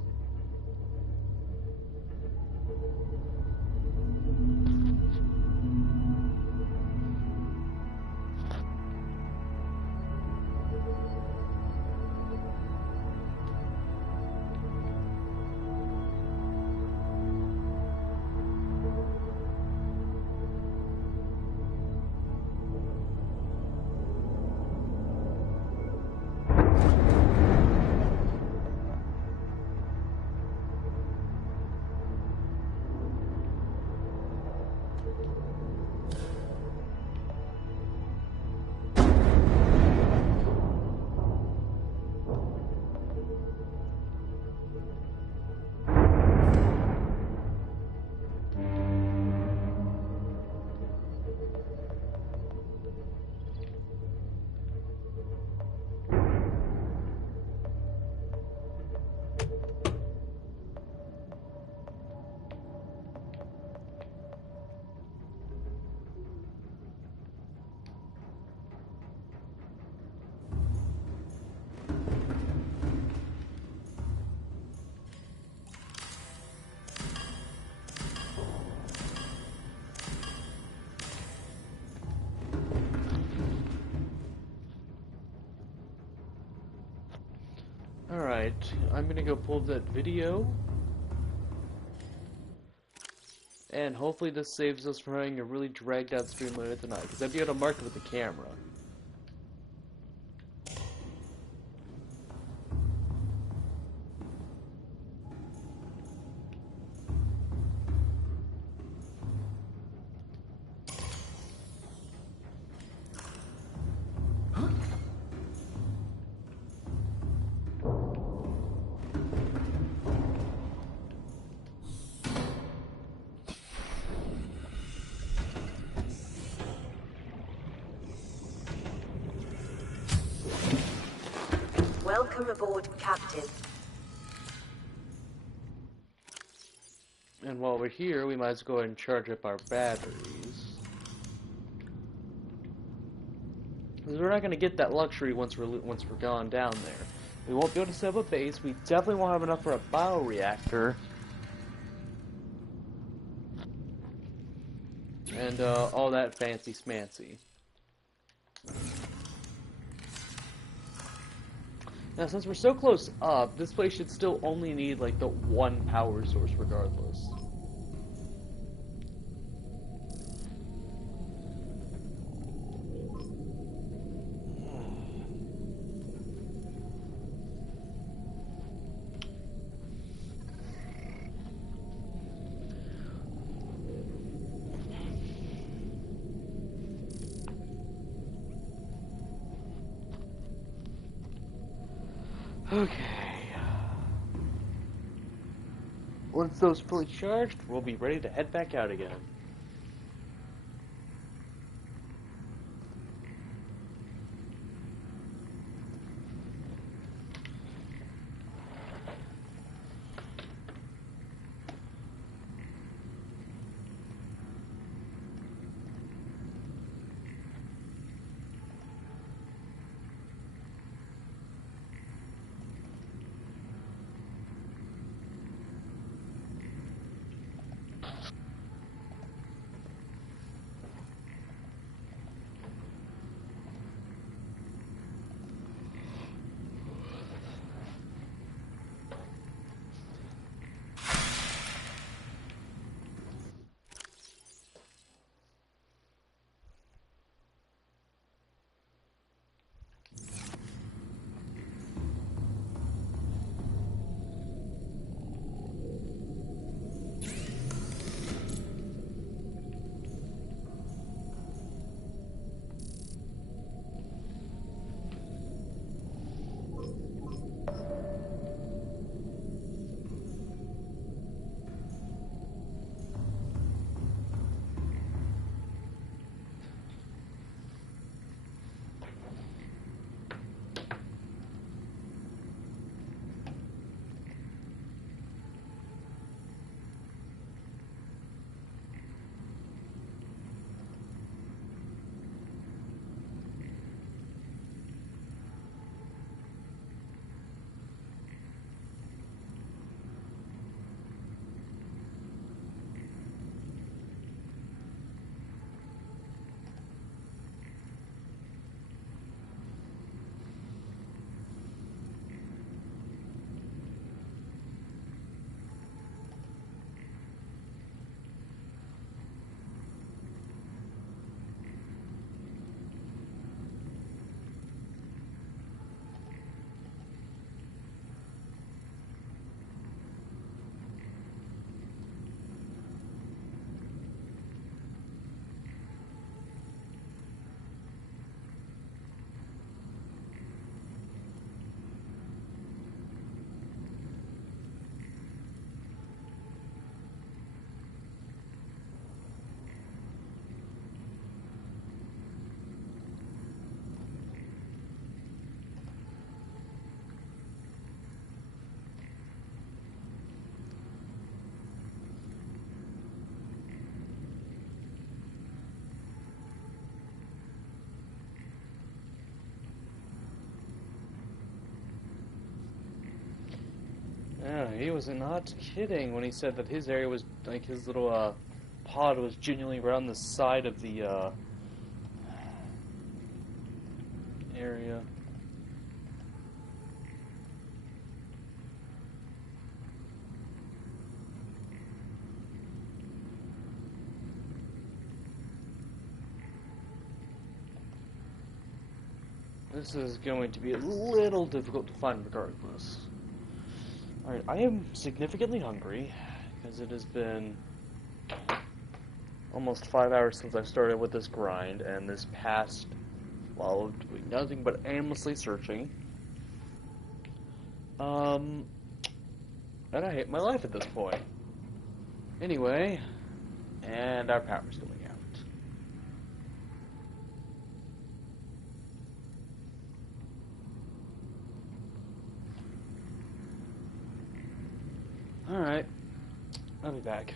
Alright, I'm gonna go pull that video. And hopefully this saves us from having a really dragged out stream later tonight, because I'd be able to mark it with the camera. Welcome aboard, Captain. And while we're here, we might as well go ahead and charge up our batteries. Because we're not going to get that luxury once we're gone down there. We won't be able to set up a base. We definitely won't have enough for a bioreactor. And all that fancy smancy. Now, since we're so close up, this place should still only need, like, the one power source regardless. Okay. Once those fully charged, we'll be ready to head back out again. Yeah, he was not kidding when he said that his area was, like, his little, pod was genuinely around the side of the, area. This is going to be a little difficult to find regardless. Alright, I am significantly hungry, because it has been almost 5 hours since I started with this grind, and this past, well, doing nothing but aimlessly searching. And I hate my life at this point. Anyway, and our power's going out. Alright, I'll be back.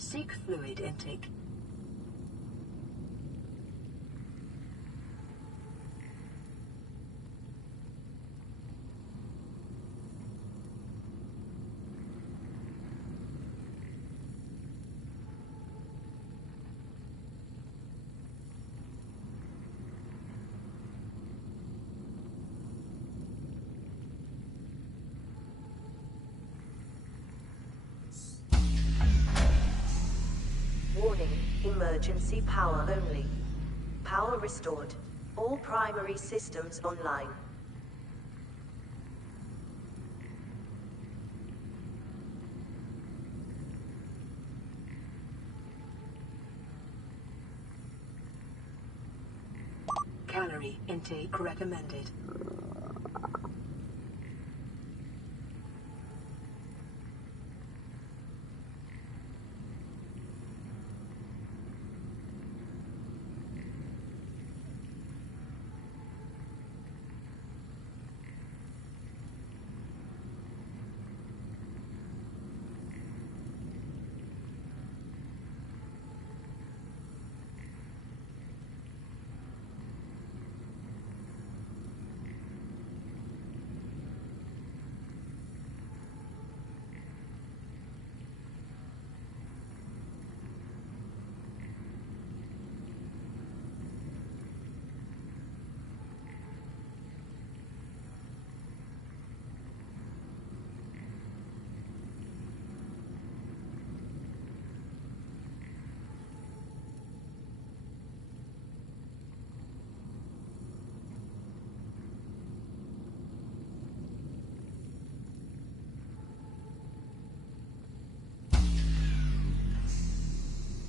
Seek fluid intake. Warning, emergency power only. Power restored. All primary systems online. Calorie intake recommended.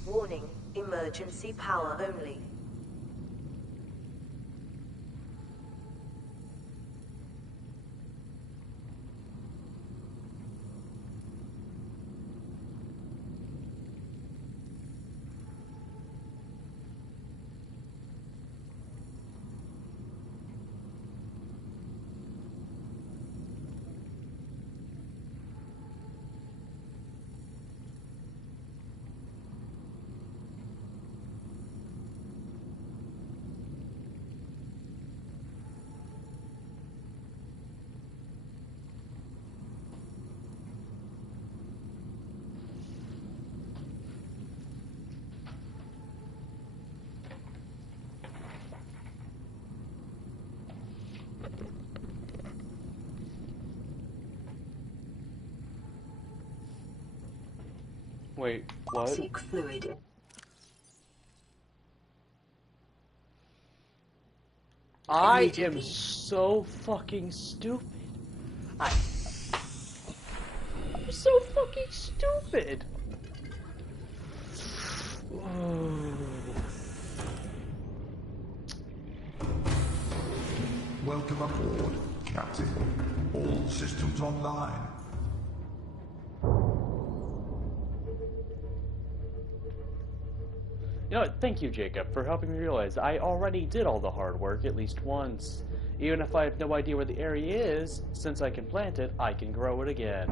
Warning, emergency power only. Wait, what? Seek fluid. I am Immediately. so fucking stupid. I'm so fucking stupid. Welcome aboard, Captain. All systems online. You know what? Thank you, Jacob, for helping me realize I already did all the hard work at least once. Even if I have no idea where the area is, since I can plant it, I can grow it again.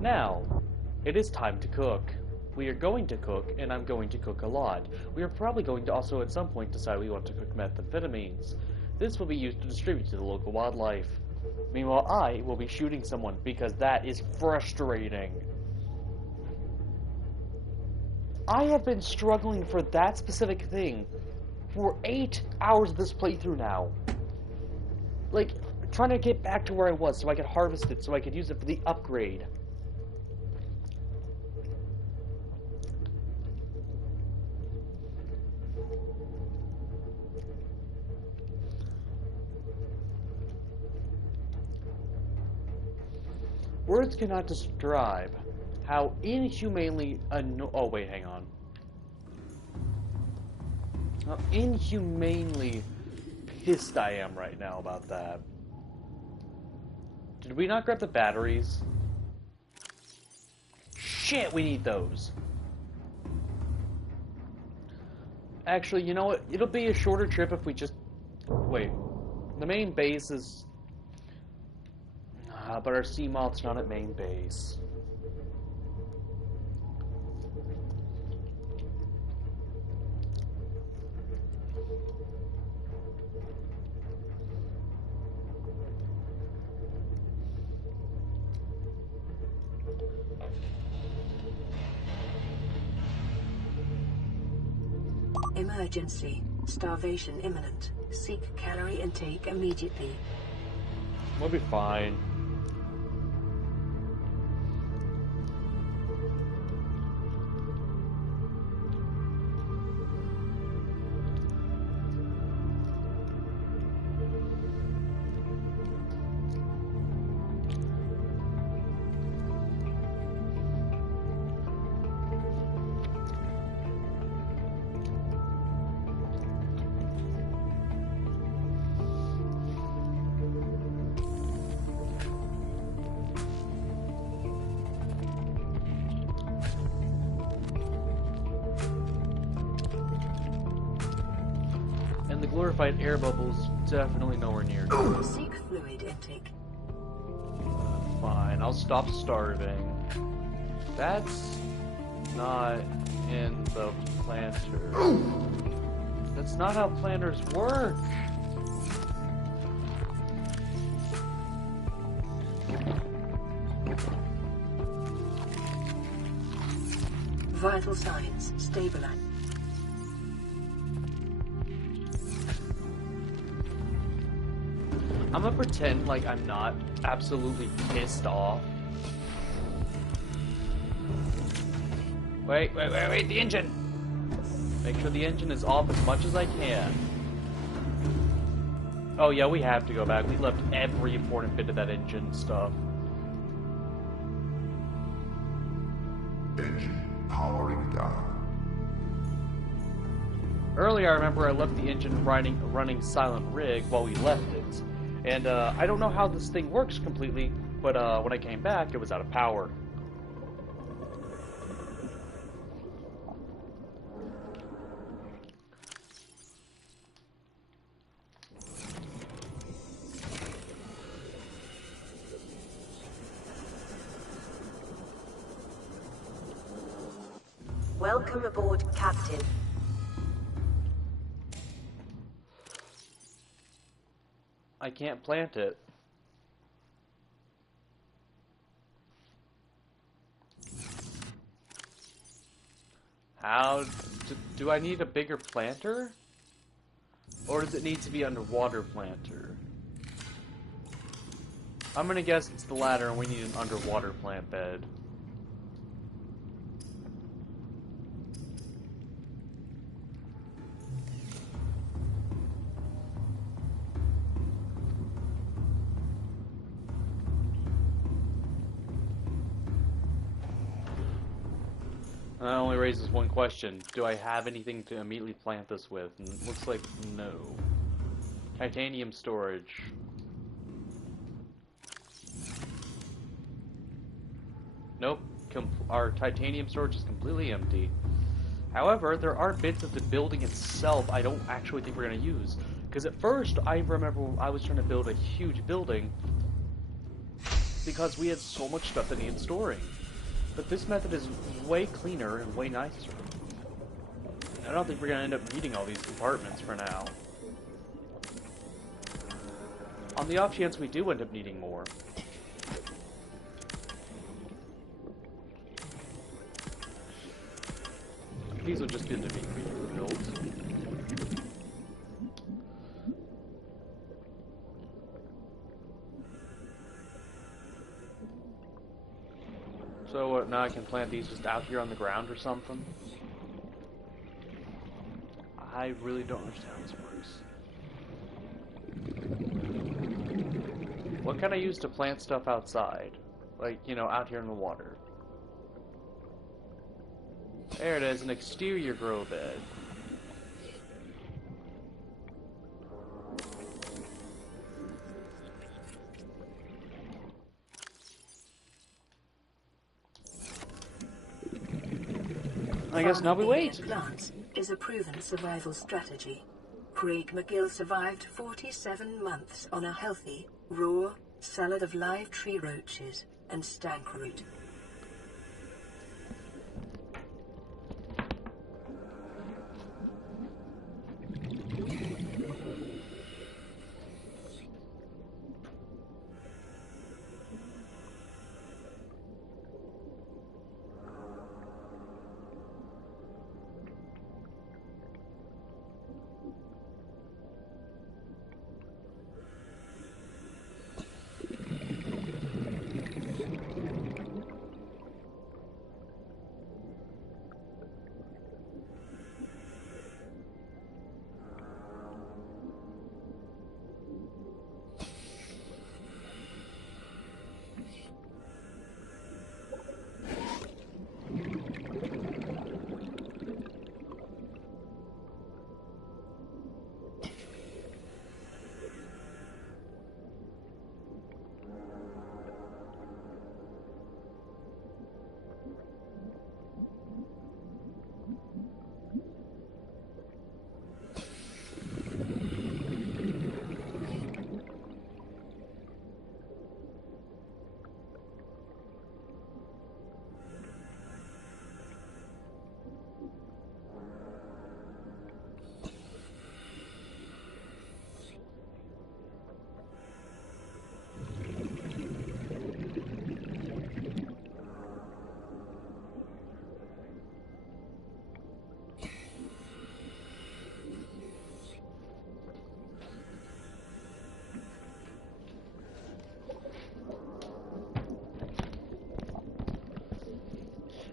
Now, it is time to cook. We are going to cook, and I'm going to cook a lot. We are probably going to also at some point decide we want to cook methamphetamines. This will be used to distribute to the local wildlife. Meanwhile, I will be shooting someone because that is frustrating. I have been struggling for that specific thing for 8 hours of this playthrough now. Like, trying to get back to where I was so I could harvest it, so I could use it for the upgrade. Words cannot describe how inhumanely oh wait, hang on. How inhumanely pissed I am right now about that. Did we not grab the batteries? Shit, we need those. Actually, you know what? It'll be a shorter trip if we just... Wait. The main base is... but our sea moth's not at main base. Emergency. Starvation imminent. Seek calorie intake immediately. We'll be fine. Glorified air bubbles definitely nowhere near. Seek fluid intake. Fine, I'll stop starving. That's not in the planter. That's not how planters work. Vital signs stabilized. I'm gonna pretend like I'm not absolutely pissed off. Wait, the engine! Make sure the engine is off as much as I can. Oh yeah, we have to go back. We left every important bit of that engine stuff. Engine powering down. Earlier, I remember I left the engine running silent rig while we left it. And I don't know how this thing works completely, but when I came back, it was out of power. Welcome aboard, Captain. I can't plant it. How... do I need a bigger planter? Or does it need to be underwater planter? I'm gonna guess it's the latter and we need an underwater plant bed. That only raises one question. Do I have anything to immediately plant this with? And it looks like no. Titanium storage. Nope. Our titanium storage is completely empty. However, there are bits of the building itself I don't actually think we're going to use. Because at first, I remember I was trying to build a huge building because we had so much stuff that needed storing. But this method is way cleaner and way nicer. I don't think we're going to end up needing all these compartments for now. On the off chance we do end up needing more. These will just end up being rebuilt. So now I can plant these just out here on the ground or something? I really don't understand how this works. What can I use to plant stuff outside? Like, you know, out here in the water. There it is, an exterior grow bed. I guess now we wait. Plants is a proven survival strategy. Craig McGill survived 47 months on a healthy, raw salad of live tree roaches and stank root.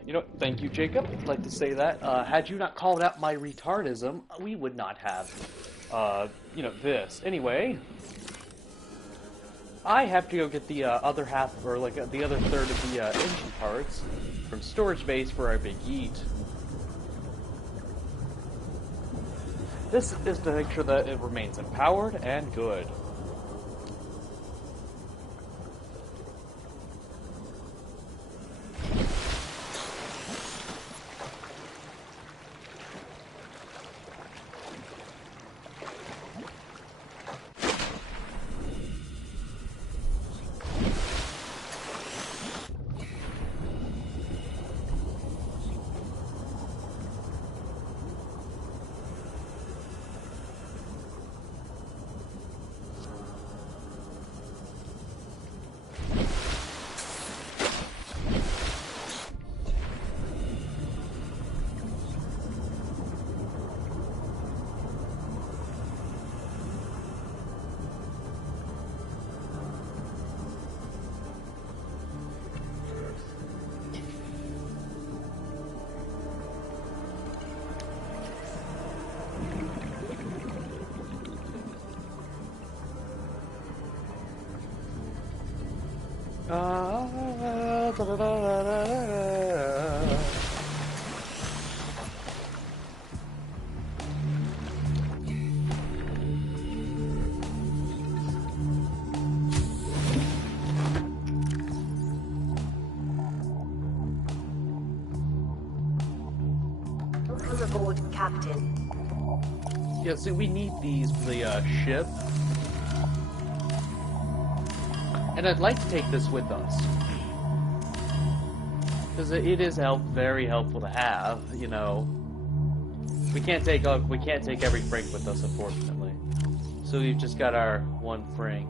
You know, thank you, Jacob. I'd like to say that. Had you not called out my retardism, we would not have, you know, this. Anyway, I have to go get the other half, or like the other third of the engine parts from storage base for our big eat. This is to make sure that it remains empowered and good. Captain. Yeah, see, we need these for the ship. And I'd like to take this with us. Because it is very helpful to have, you know. We can't take every Frank with us, unfortunately. So we've just got our one Frank.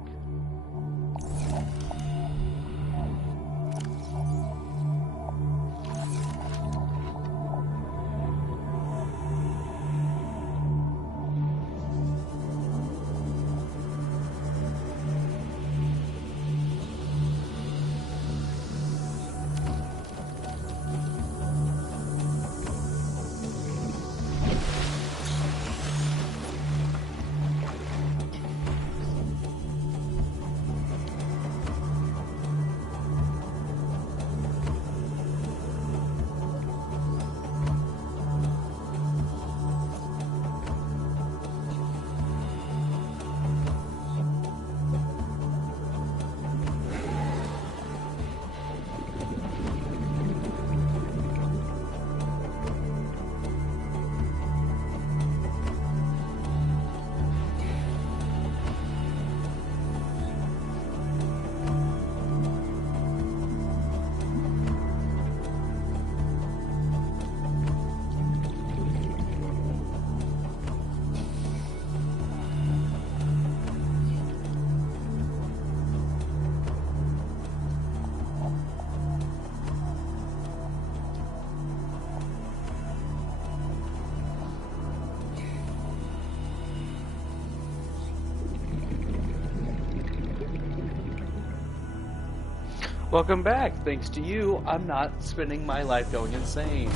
Welcome back. Thanks to you, I'm not spending my life going insane.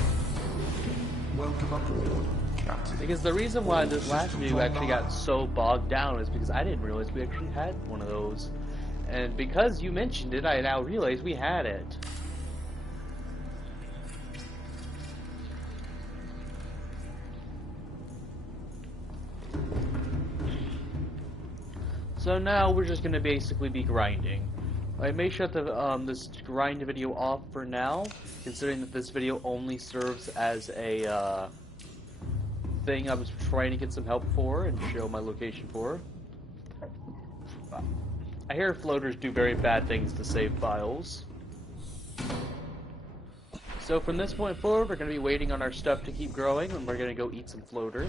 Welcome aboard, Captain. Because the reason why this last video actually got so bogged down is because I didn't realize we actually had one of those. And because you mentioned it, I now realize we had it. So now we're just going to basically be grinding. I may shut the this grind video off for now, considering that this video only serves as a thing I was trying to get some help for and show my location for. I hear floaters do very bad things to save files. So from this point forward, we're going to be waiting on our stuff to keep growing, and we're going to go eat some floater.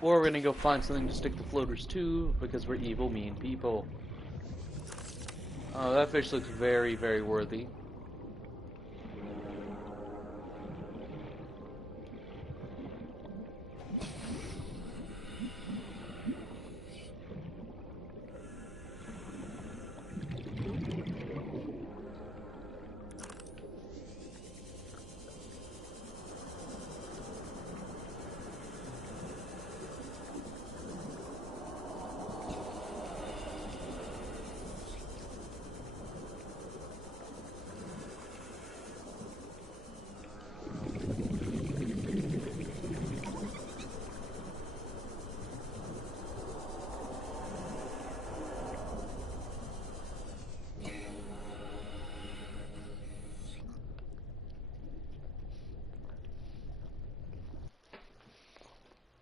Or we're going to go find something to stick the floaters to, because we're evil, mean people. Oh, that fish looks very, very worthy.